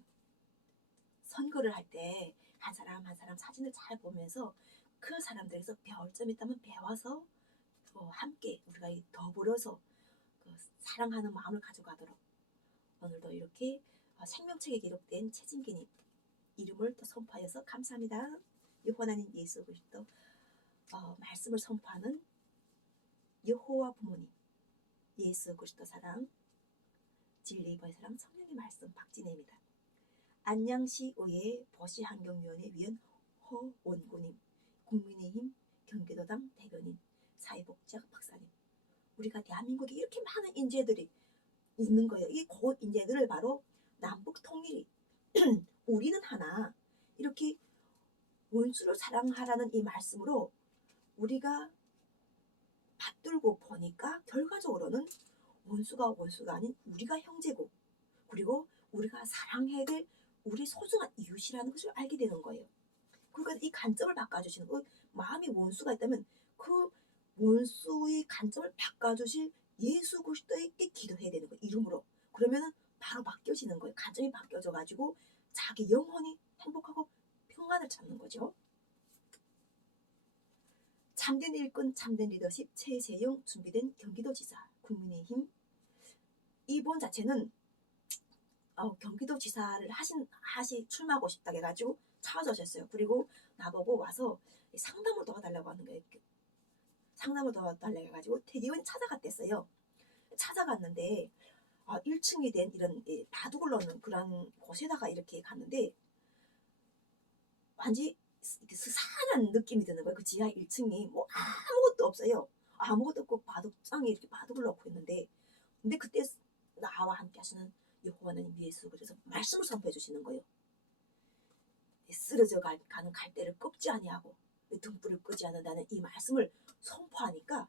선거를 할 때 한 사람 한 사람 사진을 잘 보면서 그 사람들에서 배울 점이 있다면 배워서 함께 우리가 더불어서 사랑하는 마음을 가져가도록 오늘도 이렇게 생명책에 기록된 최진기님 이름을 또 선포하여서 감사합니다. 여호와 하나님 예수 그리스도 말씀을 선포하는 여호와 부모님 예수 그리스도 사랑 진리의 사랑 성령의 말씀 박진혜입니다. 안양시 의회 보시환경위원회 위원 허원구님 국민의힘 경기도당 대변인 사회복지학 박사님 우리가 대한민국에 이렇게 많은 인재들이 있는 거예요. 이 고급 인재들을 바로 남북 통일이 우리는 하나 이렇게 원수를 사랑하라는 이 말씀으로 우리가 받들고 보니까 결과적으로는 원수가 아닌 우리가 형제고 그리고 우리가 사랑해야 될 우리 소중한 이웃이라는 것을 알게 되는 거예요. 그러니까 이 관점을 바꿔주시는 마음이 원수가 있다면 그 원수의 관점을 바꿔주실 예수 그리스도에게 기도해야 되는 거예요. 이름으로. 그러면은 바로 바뀌어지는 거예요. 관점이 바뀌어져 가지고 자기 영혼이 행복하고 평안을 찾는 거죠. 참된 일꾼, 참된 리더십, 최세용 준비된 경기도지사, 국민의힘. 이분 자체는 경기도지사를 출마하고 싶다 해가지고 찾아오셨어요. 그리고 나보고 와서 상담을 도와달라고 하는 거예요. 상담을 도와달라고 해가지고 대의원이 찾아갔댔어요. 찾아갔는데 1층이 된 이런 바둑을 넣는 그런 곳에다가 이렇게 갔는데 완전히 스산한 느낌이 드는 거예요. 그 지하 1층이 뭐 아무것도 없어요. 아무것도 없고 바둑장에 이렇게 바둑을 넣고 있는데 근데 그때 나와 함께 하시는 여호와 하나님 예수 그래서 말씀을 선포해 주시는 거예요. 쓰러져 가는 갈대를 꺾지 아니하고 등불을 끄지 않는다는 이 말씀을 선포하니까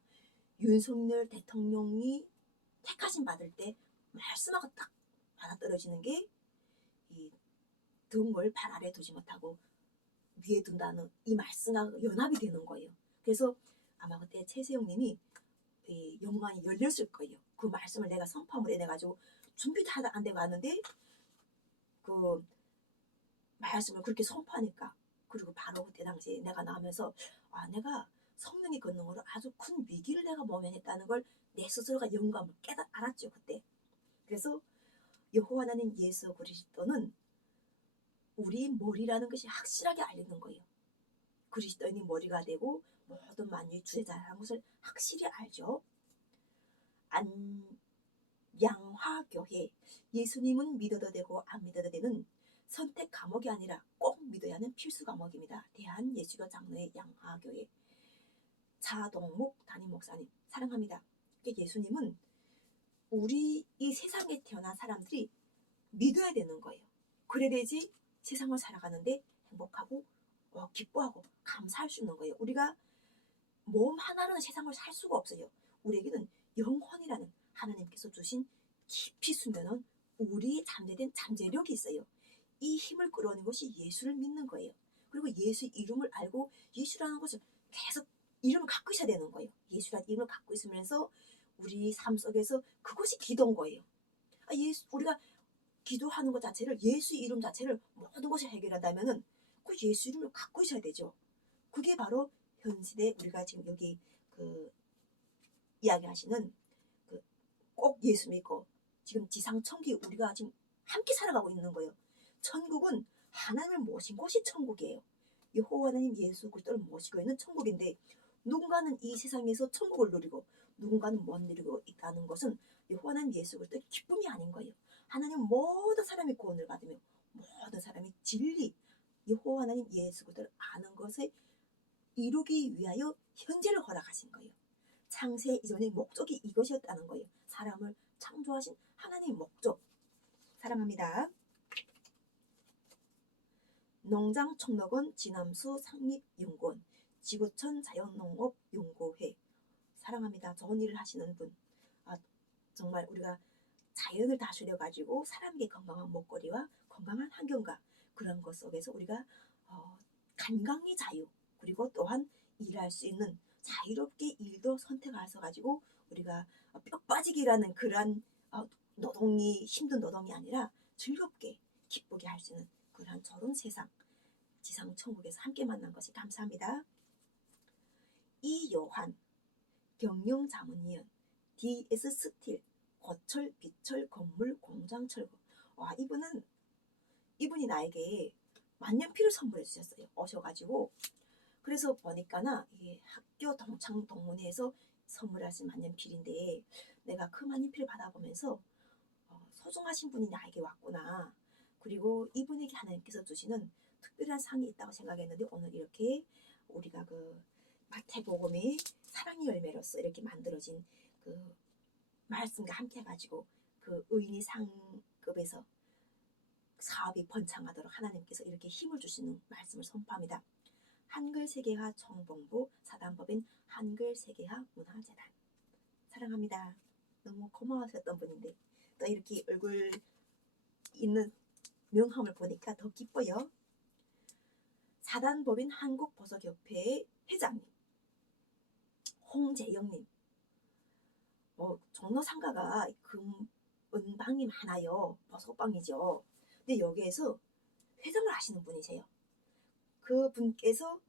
윤석열 대통령이 택하심 받을 때 말씀하고 딱 맞아떨어지는 게 이 등을 발 아래 두지 못하고 위에 둔다는 이 말씀하고 연합이 되는 거예요. 그래서 아마 그때 최세용님이 영광이 열렸을 거예요. 그 말씀을 내가 선포함을 해내가지고 준비 다 안 되고 왔는데 그 말씀을 그렇게 선포하니까 그리고 바로 그때 당시에 내가 나오면서 내가 성령의 권능으로 아주 큰 위기를 내가 모면했다는 걸 내 스스로가 영감을 알았죠 그때. 그래서 여호와 하나님 예수 그리스도는 우리 머리라는 것이 확실하게 알리는 거예요. 그리스도인이 머리가 되고 모든 만유의 주제자라는 것을 확실히 알죠. 안양화교회 예수님은 믿어도 되고 안 믿어도 되는 선택 과목이 아니라 꼭 믿어야 하는 필수 과목입니다. 대한예수교 장로의 양화교회 차동목 담임 목사님 사랑합니다. 예수님은 우리 이 세상에 태어난 사람들이 믿어야 되는 거예요. 그래야지 세상을 살아가는데 행복하고 기뻐하고 감사할 수 있는 거예요. 우리가 몸 하나로는 세상을 살 수가 없어요. 우리에게는 영혼이라는 하나님께서 주신 깊이 숨겨놓은 우리 잠재된 잠재력이 있어요. 이 힘을 끌어오는 것이 예수를 믿는 거예요. 그리고 예수의 이름을 알고 예수라는 것을 계속 이름을 갖고 있어야 되는 거예요. 예수라는 이름을 갖고 있으면서 우리 삶 속에서 그것이 기도인 거예요. 우리가 기도하는 것 자체를 예수 이름 자체를 모든 것을 해결한다면은 그 예수 이름을 갖고 있어야 되죠. 그게 바로 현 시대 우리가 지금 여기 이야기하시는 꼭 예수 믿고 지금 지상 천국이 우리가 지금 함께 살아가고 있는 거예요. 천국은 하나님을 모신 곳이 천국이에요. 여호와 하나님 예수 그리스도를 모시고 있는 천국인데 누군가는 이 세상에서 천국을 누리고 누군가는 못 누리고 있다는 것은 여호와 하나님 예수 그리스도의 기쁨이 아닌 거예요. 하나님 모든 사람이 구원을 받으며 모든 사람이 진리 여호와 하나님 예수 그리스도를 아는 것에 이루기 위하여 현재를 허락하신 거예요. 창세 이전의 목적이 이것이었다는 거예요. 사람을 창조하신 하나님의 목적. 사랑합니다. 농장촉록원 진암수 상립연구원 지구촌 자연농업연구회 사랑합니다. 좋은 일을 하시는 분. 정말 우리가 자연을 다스려가지고 사람에게 건강한 먹거리와 건강한 환경과 그런 것 속에서 우리가 건강의 자유 그리고 또한 일할 수 있는 자유롭게 일도 선택해서 가지고 우리가 뼈 빠지기라는 그런 노동이 힘든 노동이 아니라 즐겁게 기쁘게 할 수 있는 그런 좋은 세상 지상 천국에서 함께 만난 것이 감사합니다. 이요한 경영자문위원 DS 스틸 고철 비철 건물 공장 철거 이분이 나에게 만년필을 선물해 주셨어요. 오셔가지고 그래서 보니까나 이게 학교 동창 동문회에서 선물하신 만년필인데 내가 그 만년필을 받아보면서 소중하신 분이 나에게 왔구나. 그리고 이분에게 하나님께서 주시는 특별한 상이 있다고 생각했는데 오늘 이렇게 우리가 그 마태복음의 사랑의 열매로서 이렇게 만들어진 그 말씀과 함께 해가지고 그 의인의 상급에서 사업이 번창하도록 하나님께서 이렇게 힘을 주시는 말씀을 선포합니다. 한글세계화 총본부 사단법인 한글세계화 문화재단 사랑합니다. 너무 고마우셨던 분인데 또 이렇게 얼굴 있는 명함을 보니까 더 기뻐요. 사단법인 한국버섯협회의 회장님 홍재영님. 종로 상가가 은방이 많아요. 버섯방이죠. 근데 여기에서 회장을 하시는 분이세요. 그 분께서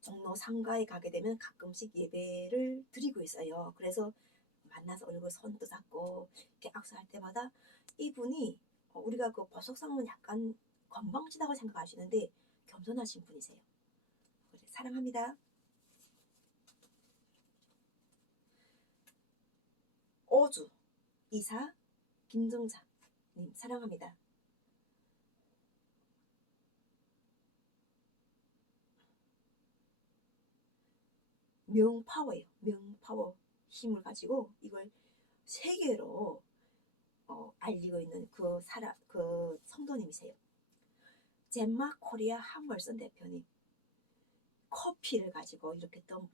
종로 상가에 가게 되면 가끔씩 예배를 드리고 있어요. 그래서 만나서 얼굴 손도 잡고 이렇게 악수할 때마다 이분이 우리가 그 버섯상은 약간 건방지다고 생각하시는데 겸손하신 분이세요. 그래, 사랑합니다. 어주 이사 김정자님 사랑합니다. 명파워예요. 명파워 힘을 가지고 이걸 세계로 알리고 있는 그 성도님이세요. 젠마 코리아 한벌선 대표님. 커피를 가지고 이렇게 또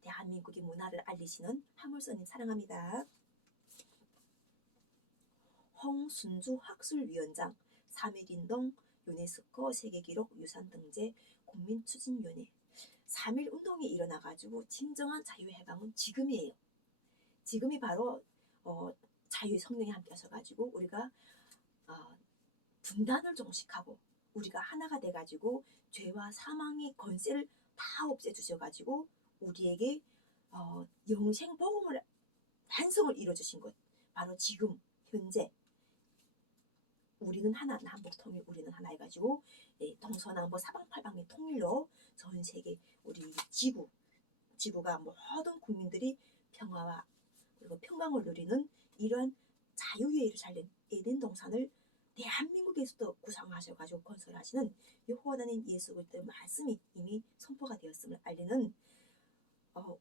대한민국의 문화를 알리시는 한물선님 사랑합니다. 홍순주 학술위원장 3.1운동 유네스코 세계기록 유산등재 국민추진위원회. 3.1 운동이 일어나가지고 진정한 자유해방은 지금이에요. 지금이 바로 자유의 성령이 함께 하셔가지고 우리가 분단을 종식하고 우리가 하나가 돼가지고 죄와 사망의 권세를 다 없애주셔가지고 우리에게 영생 복음을 완성을 이루어주신 것. 바로 지금 현재 우리는 하나, 남북 통일 우리는 하나 해가지고 동서남북 사방팔방의 통일로 전 세계 우리 지구가 모든 국민들이 평화와 그리고 평강을 누리는 이러한 자유의 일을 살린 에덴 동산을 대한민국에서도 구상하셔가지고 건설하시는 여호와 하나님 예수 그리스도의 말씀이 이미 선포가 되었음을 알리는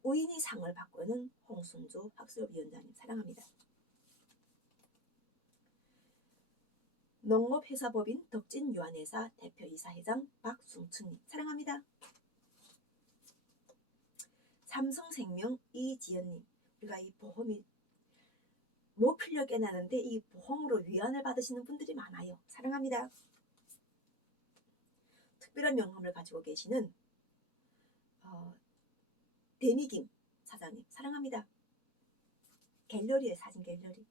의인의 상을 받고 있는 홍순주 학술위원장님 사랑합니다. 농업회사법인 덕진유한회사 대표이사회장 박순춘님 사랑합니다. 삼성생명 이지연님. 우리가 이 보험이 못 풀려 깨나는데 이 보험으로 위안을 받으시는 분들이 많아요. 사랑합니다. 특별한 명함을 가지고 계시는 데미김 사장님 사랑합니다. 갤러리에 사진 갤러리.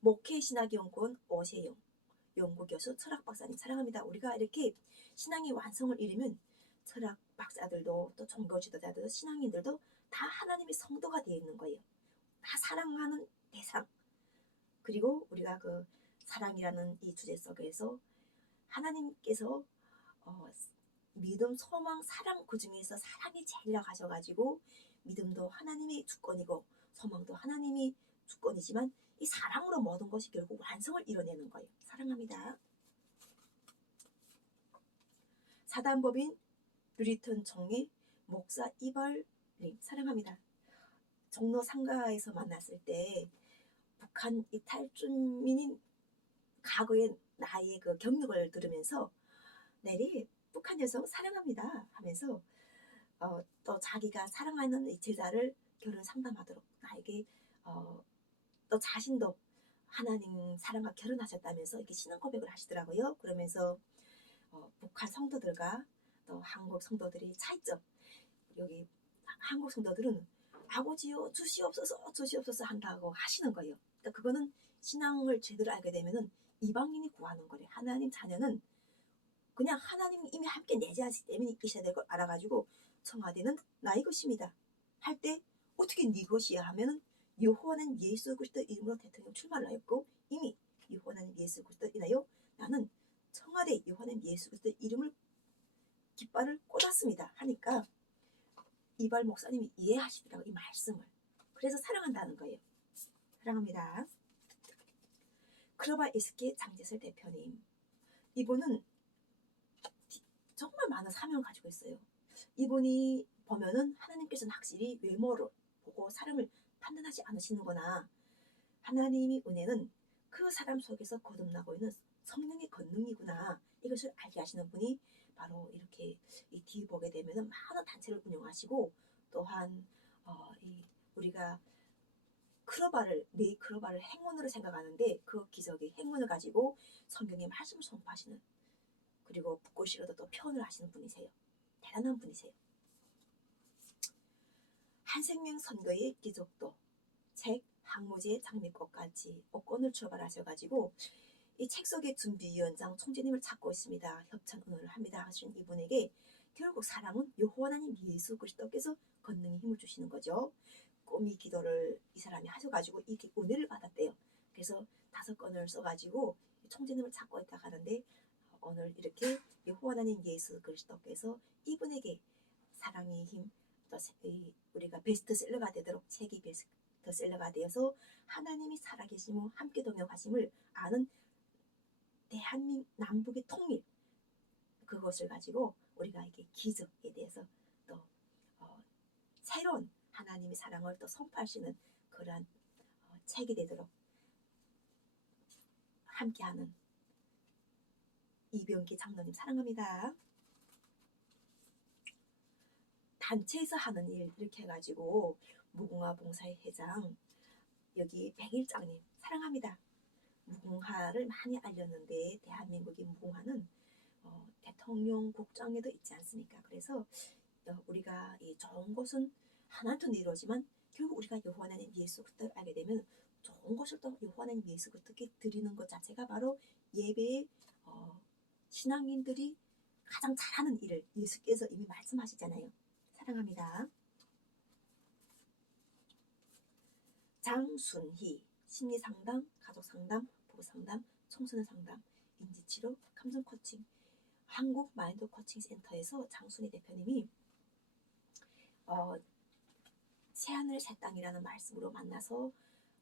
목회신학연구원 오세영 연구교수 철학박사님 사랑합니다. 우리가 이렇게 신앙의 완성을 이루면 철학 박사들도 또 종교 지도자들도 신앙인들도 다 하나님의 성도가 되어 있는 거예요. 다 사랑하는 대상. 그리고 우리가 그 사랑이라는 이 주제 속에서 하나님께서 믿음, 소망, 사랑 그 중에서 사랑이 제일 나가셔가지고 믿음도 하나님의 주권이고 소망도 하나님의 주권이지만 이 사랑으로 모든 것이 결국 완성을 이뤄내는 거예요. 사랑합니다. 사단법인 류리턴 총회 목사 이벌님 사랑합니다. 종로 상가에서 만났을 때 북한 이탈주민인 과거의 나의 그 경력을 들으면서 내리 북한 여성 사랑합니다 하면서 또 자기가 사랑하는 이 제자를 결혼 상담하도록 나에게 또 자신도 하나님 사랑과 결혼하셨다면서 이렇게 신앙 고백을 하시더라고요. 그러면서 북한 성도들과 또 한국 성도들이 차이점. 여기 한국 성도들은 아버지요 주시옵소서 한다고 하시는 거예요. 그러니까 그거는 신앙을 제대로 알게 되면은 이방인이 구하는 거래. 하나님 자녀는 그냥 하나님이 이미 함께 내재하시기 때문에 이셔야 될 걸 알아가지고 청와대는 나의 것입니다 할 때 어떻게 네 것이야 하면은 여호와는 예수 그리스도 이름으로 대통령 출마를 하였고 이미 여호와는 예수 그리스도 인하여 나는 청와대 여호와는 예수 그리스도 이름을 깃발을 꽂았습니다 하니까 이발 목사님이 이해하시더라고요. 이 말씀을. 그래서 사랑한다는 거예요. 사랑합니다. 크로바 SK 장재슬 대표님. 이분은 정말 많은 사명을 가지고 있어요. 이분이 보면은 하나님께서는 확실히 외모를 보고 사람을 판단하지 않으시는구나. 하나님의 은혜는 그 사람 속에서 거듭나고 있는 성령의 권능이구나. 이것을 알게 하시는 분이 바로 이렇게 이 뒤에 보게 되면은 많은 단체를 운영하시고 또한 우리가 크로바를 행운으로 생각하는데 그 기적의 행운을 가지고 성경의 말씀을 선포하시는 그리고 붙고 싫어도 또 표현을 하시는 분이세요. 대단한 분이세요. 한생명 선거의 기적도 책 황무지의 장미꽃까지 5권을 출발하셔가지고 이 책 속의 준비위원장 총재님을 찾고 있습니다. 협찬 의논을 합니다 하신 이분에게 결국 사랑은 여호와 하나님 예수 그리스도께서 권능의 힘을 주시는 거죠. 꼬미 기도를 이 사람이 하셔가지고 이렇게 은혜를 받았대요. 그래서 5권을 써가지고 총재님을 찾고 있다가 하는데 오늘 이렇게 여호와 하나님 예수 그리스도께서 이분에게 사랑의 힘, 또 우리가 베스트셀러가 되도록 책이 베스트셀러가 되어서 하나님이 살아계심을 함께 동역하심을 아는 대한민국 남북의 통일, 그것을 가지고 우리가 이게 기적에 대해서 또 새로운 하나님의 사랑을 또 선포하시는 그러한 책이 되도록 함께하는 이병기 장로님 사랑합니다. 단체에서 하는 일 이렇게 해가지고 무궁화 봉사의 회장 여기 백일장님 사랑합니다. 무궁화를 많이 알렸는데 대한민국의 무궁화는 대통령 국장에도 있지 않습니까? 그래서 우리가 이 좋은 것은 하나도 이루어지만 결국 우리가 여호와 하나님 예수 그리스도를 알게 되면 좋은 것을 또 여호와 하나님 예수 그리스도께 드리는 것 자체가 바로 예배의 신앙인들이 가장 잘하는 일을 예수께서 이미 말씀하시잖아요. 사랑합니다. 장순희 심리상담, 가족상담, 부부상담, 청소년 상담, 인지치료, 감정 코칭, 한국 마인드 코칭 센터에서 장순희 대표님이 새하늘 새 땅이라는 말씀으로 만나서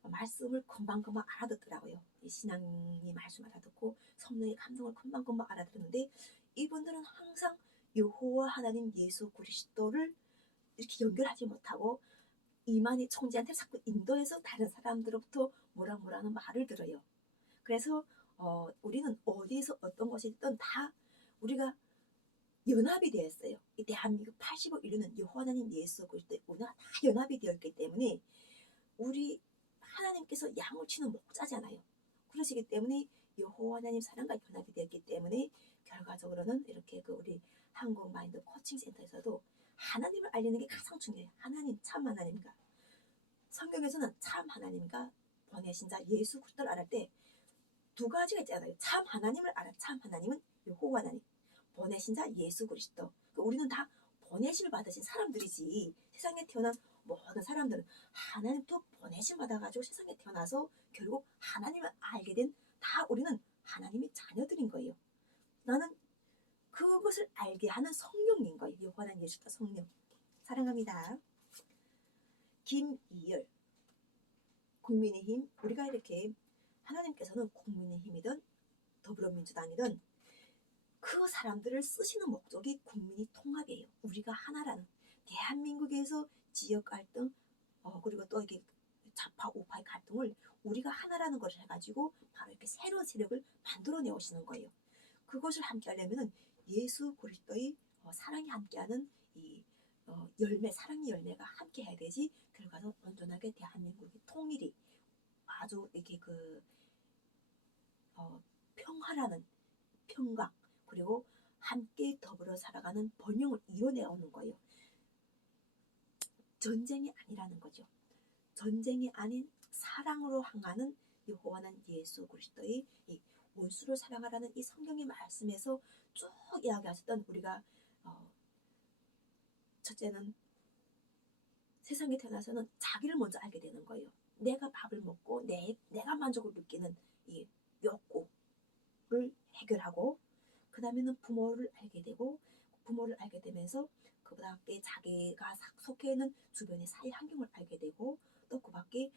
말씀을 금방금방 알아듣더라고요. 이 신앙이 말씀 알아듣고 성령의 감동을 금방금방 알아들었는데 이분들은 항상 여호와 하나님 예수 그리스도를 이렇게 연결하지 못하고 이만희 총재한테 자꾸 인도해서 다른 사람들로부터 뭐라는 말을 들어요. 그래서 우리는 어디에서 어떤 것이든 다 우리가 연합이 되어 있어요. 이 대한민국 80억 인류는 여호와 하나님 예수 그리스도의 우리가 다 연합이 되어 있기 때문에 우리 하나님께서 양을 치는 목자잖아요. 그러시기 때문에 여호와 하나님 사랑과 연합이 되었기 때문에 결과적으로는 이렇게 우리 한국 마인드 코칭 센터에서도 하나님을 알리는 게 가장 중요해요. 하나님 참 하나님인가. 성경에서는 참 하나님과 보내신 자 예수 그리스도를 알을 때 두 가지가 있잖아요. 참 하나님을 알아. 참 하나님은 여호와 하나님. 보내신 자 예수 그리스도. 그러니까 우리는 다 보내심을 받으신 사람들이지. 세상에 태어난 모든 사람들은 하나님도 보내심 받아가지고 세상에 태어나서 결국 하나님을 알게 된 다 우리는 하나님의 자녀들인 거예요. 나는 그것을 알게 하는 성령인 거예요. 여호와 하나님 예수 그리스도 성령. 사랑합니다. 김이열 국민의힘. 우리가 이렇게 하나님께서는 국민의힘이든 더불어민주당이든 그 사람들을 쓰시는 목적이 국민이 통합이에요. 우리가 하나라는 대한민국에서 지역 갈등 그리고 또 이게 좌파 우파의 갈등을 우리가 하나라는 것을 해가지고 바로 이렇게 새로운 세력을 만들어내 오시는 거예요. 그것을 함께 하려면 예수 그리스도의 사랑이 함께하는 이 열매, 사랑의 열매가 함께 해야 되지. 결과는 온전하게 대한민국의 통일이 아주 이렇게 평화라는 평강 그리고 함께 더불어 살아가는 번영을 이뤄내오는 거예요. 전쟁이 아니라는 거죠. 전쟁이 아닌 사랑으로 향하는 여호와는 예수 그리스도의 이 원수를 사랑하라는 이 성경의 말씀에서 쭉 이야기하셨던 우리가 첫째는 세상에 태어나서는 자기를 먼저 알게 되는 거예요. 내가 밥을 먹고 내가 만족을 느끼는 이 욕구를 해결하고 그 다음에는 부모를 알게 되고 부모를 알게 되면서 그 밖에 자기가 속해 있는 주변의 사회 환경을 알게 되고 또 그 밖에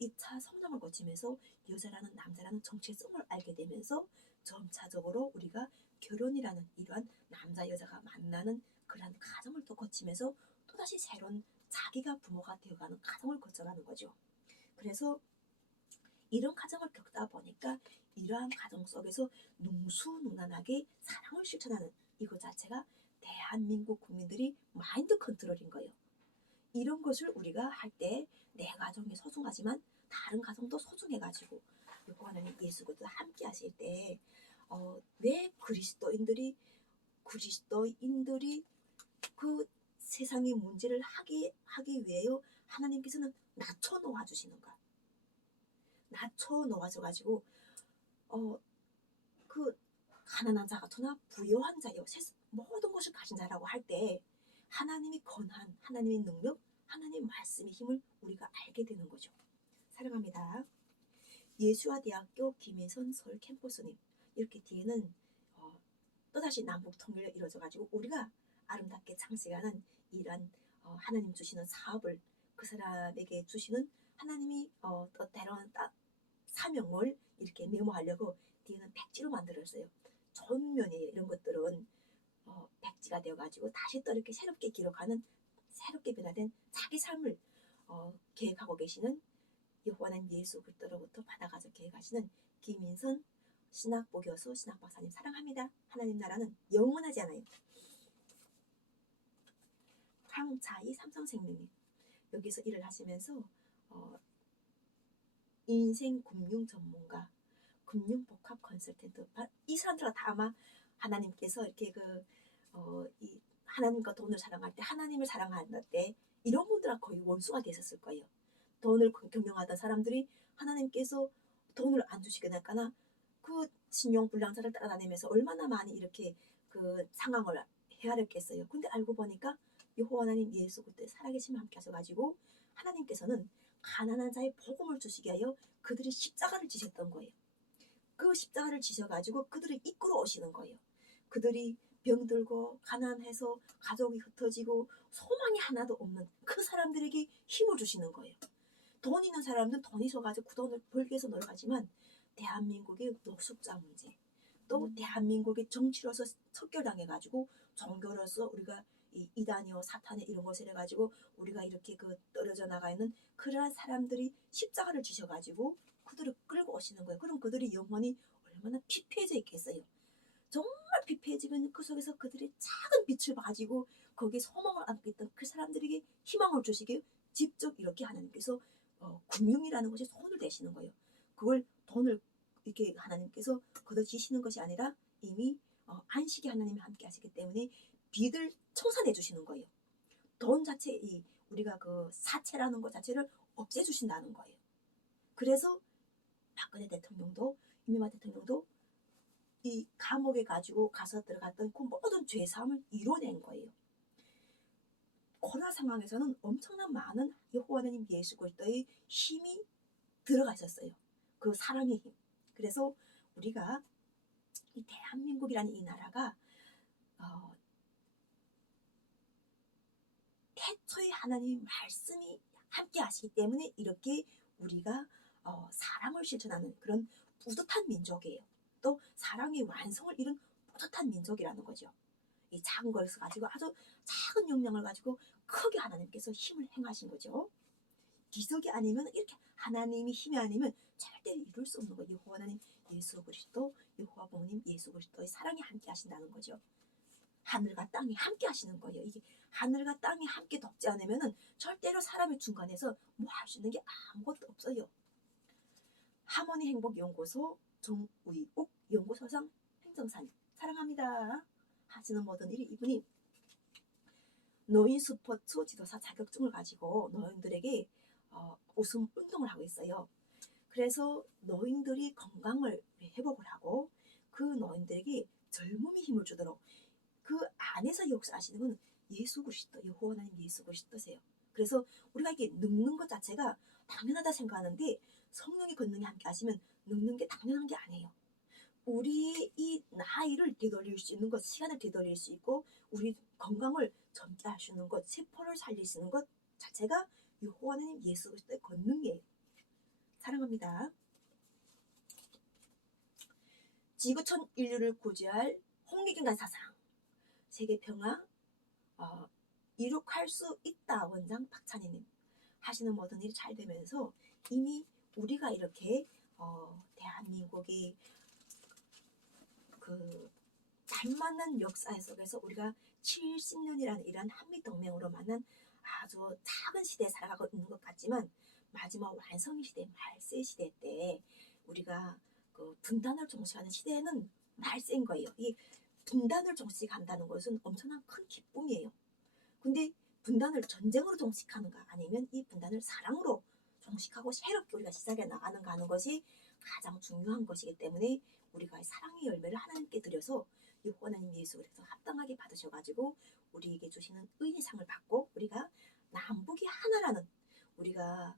2차 성장을 거치면서 여자라는 남자라는 정체성을 알게 되면서 점차적으로 우리가 결혼이라는 이러한 남자 여자가 만나는 그러한 과정을 또 거치면서 또다시 새로운 자기가 부모가 되어가는 과정을 거쳐가는 거죠. 그래서 이런 과정을 겪다 보니까 이러한 과정 속에서 능수능란하게 사랑을 실천하는 이것 자체가 대한민국 국민들이 마인드 컨트롤인 거예요. 이런 것을 우리가 할 때 내 가정이 소중하지만 다른 가정도 소중해가지고 여호와 하나님 예수 그리스도 함께 하실 때 왜 그리스도인들이 그 세상의 문제를 하기 위해요 하나님께서는 낮춰 놓아 주시는가? 낮춰 놓아져 가지고 어, 그 가난한 자가 더나 부유한 자요 모든 것을 가진 자라고 할 때 하나님의 권한, 하나님의 능력, 하나님의 말씀의 힘을 우리가 알게 되는 거죠. 사랑합니다. 예수와대학교 김인선 서울 캠퍼스님, 이렇게 뒤에는 또다시 남북 통일이 이루어져 가지고 우리가 아름답게 장식하는 이러한 하나님 주시는 사업을 그 사람에게 주시는 하나님이 또 때로는 사명을 이렇게 메모하려고 뒤에는 백지로 만들었어요. 전면에 이런 것들은 백지가 되어가지고 다시 또 이렇게 새롭게 기록하는 새롭게 변화된 자기 삶을 계획하고 계시는 여호와는 예수 그리스도로부터 받아가지고 계획하시는 김인선 신학보교수 신학박사님 사랑합니다. 하나님 나라는 영원하지 않아요. 황자희 삼성생명님, 여기서 일을 하시면서 인생 금융 전문가, 금융 복합 컨설턴트, 이 사람들과 다 아마 하나님께서 이렇게 이 하나님과 돈을 사랑할 때, 하나님을 사랑할 때 이런 분들과 거의 원수가 되셨을 거예요. 돈을 경영하던 사람들이 하나님께서 돈을 안 주시게 될까나 그 신용불량자를 따라다니면서 얼마나 많이 이렇게 그 상황을 헤아렸겠어요. 근데 알고 보니까 여호와 하나님 예수 그때 살아계심 함께 하셔가지고 하나님께서는 가난한 자의 복음을 주시게 하여 그들이 십자가를 지셨던 거예요. 그 십자가를 지셔가지고 그들을 이끌어 오시는 거예요. 그들이 병들고 가난해서 가족이 흩어지고 소망이 하나도 없는 그 사람들에게 힘을 주시는 거예요. 돈 있는 사람들은 돈 있어가지고 그 돈을 벌기 위해서 노력하지만 대한민국의 노숙자 문제, 또 대한민국의 정치로서 척결당해가지고 종교로서 우리가 이단이요 사탄이 이런 것을 해가지고 우리가 이렇게 떨어져 나가 있는 그러한 사람들이 십자가를 지셔가지고 그들을 끌고 오시는 거예요. 그럼 그들이 영혼이 얼마나 피폐해져 있겠어요. 정말 피폐해지면 그 속에서 그들의 작은 빛을 가지고 거기에 소망을 안고 있던 그 사람들에게 희망을 주시기 직접 이렇게 하나님께서 금융이라는 것에 손을 대시는 거예요. 그걸 돈을 이렇게 하나님께서 걷어지시는 것이 아니라 이미 안식이 하나님이 함께 하시기 때문에 빚을 청산해 주시는 거예요. 돈 자체 우리가 그 사채라는 것 자체를 없애 주신다는 거예요. 그래서 박근혜 대통령도 이명박 대통령도 이 감옥에 가지고 가서 들어갔던 그 모든 죄사함을 이뤄낸 거예요. 코로나 상황에서는 엄청난 많은 여호와 하나님 예수 그리스도의 힘이 들어가 있었어요. 그 사랑의 힘. 그래서 우리가 이 대한민국이라는 이 나라가 태초에 하나님 말씀이 함께 하시기 때문에 이렇게 우리가 사랑을 실천하는 그런 뿌듯한 민족이에요. 또 사랑의 완성을 이룬 뿌듯한 민족이라는 거죠. 이 작은 것을 가지고 아주 작은 역량을 가지고 크게 하나님께서 힘을 행하신 거죠. 기적이 아니면 이렇게 하나님이 힘이 아니면 절대 이룰 수 없는 거예요. 여호와 하나님 예수 그리스도, 여호와 부모님 예수 그리스도의 사랑이 함께 하신다는 거죠. 하늘과 땅이 함께 하시는 거예요. 이게 하늘과 땅이 함께 덮지 않으면은 절대로 사람의 중간에서 뭐 할 수 있는 게 아무것도 없어요. 하모니 행복연구소 정의옥 연구소장 행정사님 사랑합니다 하시는 모든 일이 이분이 노인 스포츠 지도사 자격증을 가지고 노인들에게 웃음 운동을 하고 있어요. 그래서 노인들이 건강을 회복을 하고 그 노인들에게 젊음의 힘을 주도록 그 안에서 역사하시는 건 예수 그리스도, 여호와 하나님 예수 그리스도세요. 그래서 우리가 이게 늙는 것 자체가 당연하다 생각하는데 성령의 권능이 함께 하시면 늙는 게 당연한 게 아니에요. 우리 이 나이를 되돌릴 수 있는 것, 시간을 되돌릴 수 있고 우리 건강을 젊게 할 수 있는 것, 세포를 살릴 수 있는 것 자체가 여호와 하나님 예수 그리스도의 권능이에요. 사랑합니다. 지구촌 인류를 구제할 홍익인간 사상, 세계평화 이룩할 수 있다 원장 박찬희님 하시는 모든 일이 잘 되면서 이미 우리가 이렇게 대한민국이 그 잘 만난 역사 속에서 우리가 70년이라는 이러한 한미동맹으로 만난 아주 작은 시대에 살아가고 있는 것 같지만 마지막 완성의 시대, 말세 시대 때 우리가 그 분단을 종식하는 시대에는 말세인 거예요. 이 분단을 종식한다는 것은 엄청난 큰 기쁨이에요. 근데 분단을 전쟁으로 종식하는가 아니면 이 분단을 사랑으로 종식하고 새롭게 우리가 시작해 나가는가 하는 것이 가장 중요한 것이기 때문에 우리가 사랑의 열매를 하나님께 드려서 여호와 하나님 예수 그리스도 합당하게 받으셔가지고 우리에게 주시는 의의상을 받고 우리가 남북이 하나라는 우리가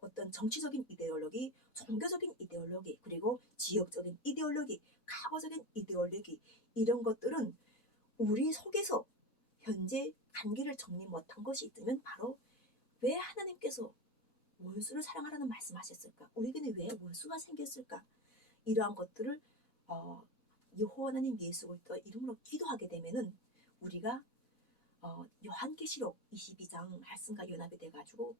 어떤 정치적인 이데올로기, 종교적인 이데올로기, 그리고 지역적인 이데올로기, 과거적인 이데올로기 이런 것들은 우리 속에서 현재 관계를 정리 못한 것이 있다면 바로 왜 하나님께서 원수를 사랑하라는 말씀하셨을까? 우리에게는 왜 원수가 생겼을까? 이러한 것들을 여호와 하나님 예수 그리스도 이름으로 기도하게 되면은 우리가 요한계시록 22장 말씀과 연합이 돼가지고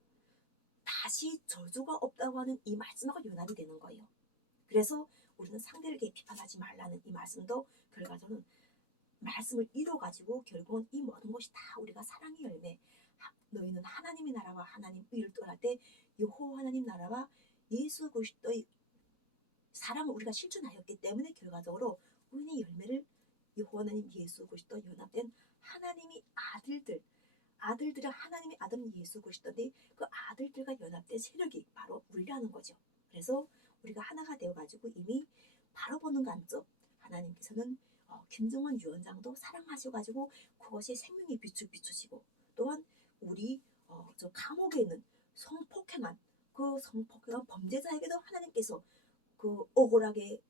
다시 저주가 없다고 하는 이 말씀하고 연합이 되는 거예요. 그래서 우리는 상대를 비판하지 말라는 이 말씀도 결과적으로는 말씀을 이뤄가지고 결국은 이 모든 것이 다 우리가 사랑의 열매 너희는 하나님의 나라와 하나님 의를 떠날 때 여호와 하나님 나라와 예수 그리스도의 사랑을 우리가 실천하였기 때문에 결과적으로 우리의 열매를 여호와 하나님 예수 그리스도 연합된 하나님의 아들들은 하나님의 아들은 예수 그리스도인데 그 아들들과 연합된 세력이 바로 우리라는 거죠. 그래서 우리가 하나가 되어가지고 이미 바로 보는 관점 하나님께서는 김정은 위원장도 사랑하셔가지고 그것이 생명의 빛을 비추시고 또한 우리 저 감옥에 있는 성폭행한 그 성폭행한 범죄자에게도 하나님께서 그 억울하게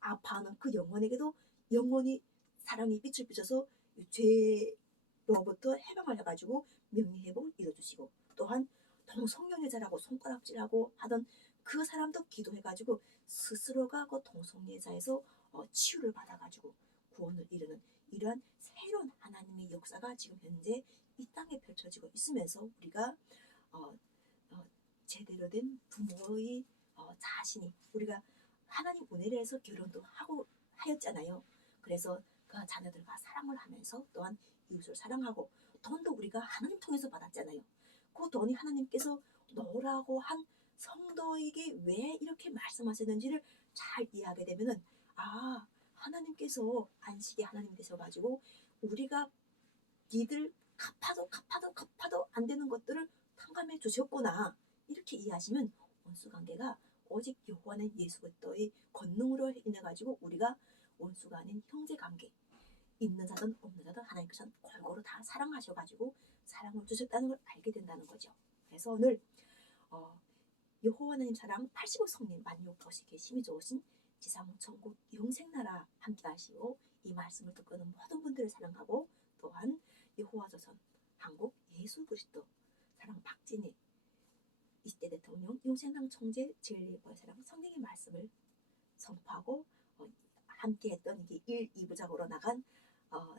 아파하는 그 영혼에게도 영원히 사랑의 빛을 비춰서 죄로부터 해방을 해가지고 명예회복을 이뤄주시고 또한 동성연애자라고 손가락질하고 하던 그 사람도 기도해가지고 스스로가 그 동성애자에서 치유를 받아가지고 구원을 이루는 이러한 새로운 하나님의 역사가 지금 현재 이 땅에 펼쳐지고 있으면서 우리가 제대로 된 부모의 자신이 우리가 하나님 은혜를 해서 결혼도 하고 하였잖아요. 그래서 그 자녀들과 사랑을 하면서 또한 이웃을 사랑하고 돈도 우리가 하나님 통해서 받았잖아요. 그 돈이 하나님께서 넣으라고 한 성도에게 왜 이렇게 말씀하셨는지를 잘 이해하게 되면은 하나님께서 안식의 하나님 되셔가지고 우리가 니들 갚아도 안 되는 것들을 탕감해 주셨구나 이렇게 이해하시면 원수관계가 오직 여호와는 예수 그리스도의 권능으로 인해 가지고 우리가 원수가 아닌 형제관계 있는 자든 없는 자든 하나님께서는 골고루 다 사랑하셔가지고 사랑을 주셨다는 걸 알게 된다는 거죠. 그래서 오늘 여호와 하나님 사랑 80억 성님 만유 보시기에 힘이 좋으신 지상 천국 영생나라 함께 하시고 이 말씀을 듣고는 모든 분들을 사랑하고 또한 여호와 조선 한국 예수 그리스도 사랑 박진희 20대 대통령 용생당 총재 진리보의 사랑 성령의 말씀을 선포하고 함께 했던 이게 1, 2부작으로 나간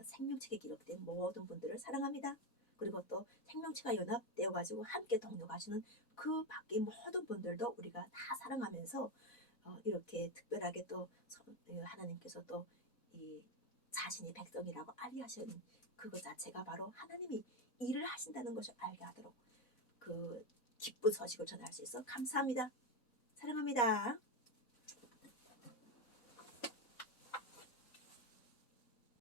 생명책에 기록된 모든 분들을 사랑합니다. 그리고 또 생명체가 연합되어 가지고 함께 동력하시는 그 밖의 모든 분들도 우리가 다 사랑하면서 이렇게 특별하게 또 하나님께서 또 이 자신의 백성이라고 알리하시는 그것 자체가 바로 하나님이 일을 하신다는 것을 알게 하도록 그 기쁜 소식을 전할 수 있어 감사합니다. 사랑합니다.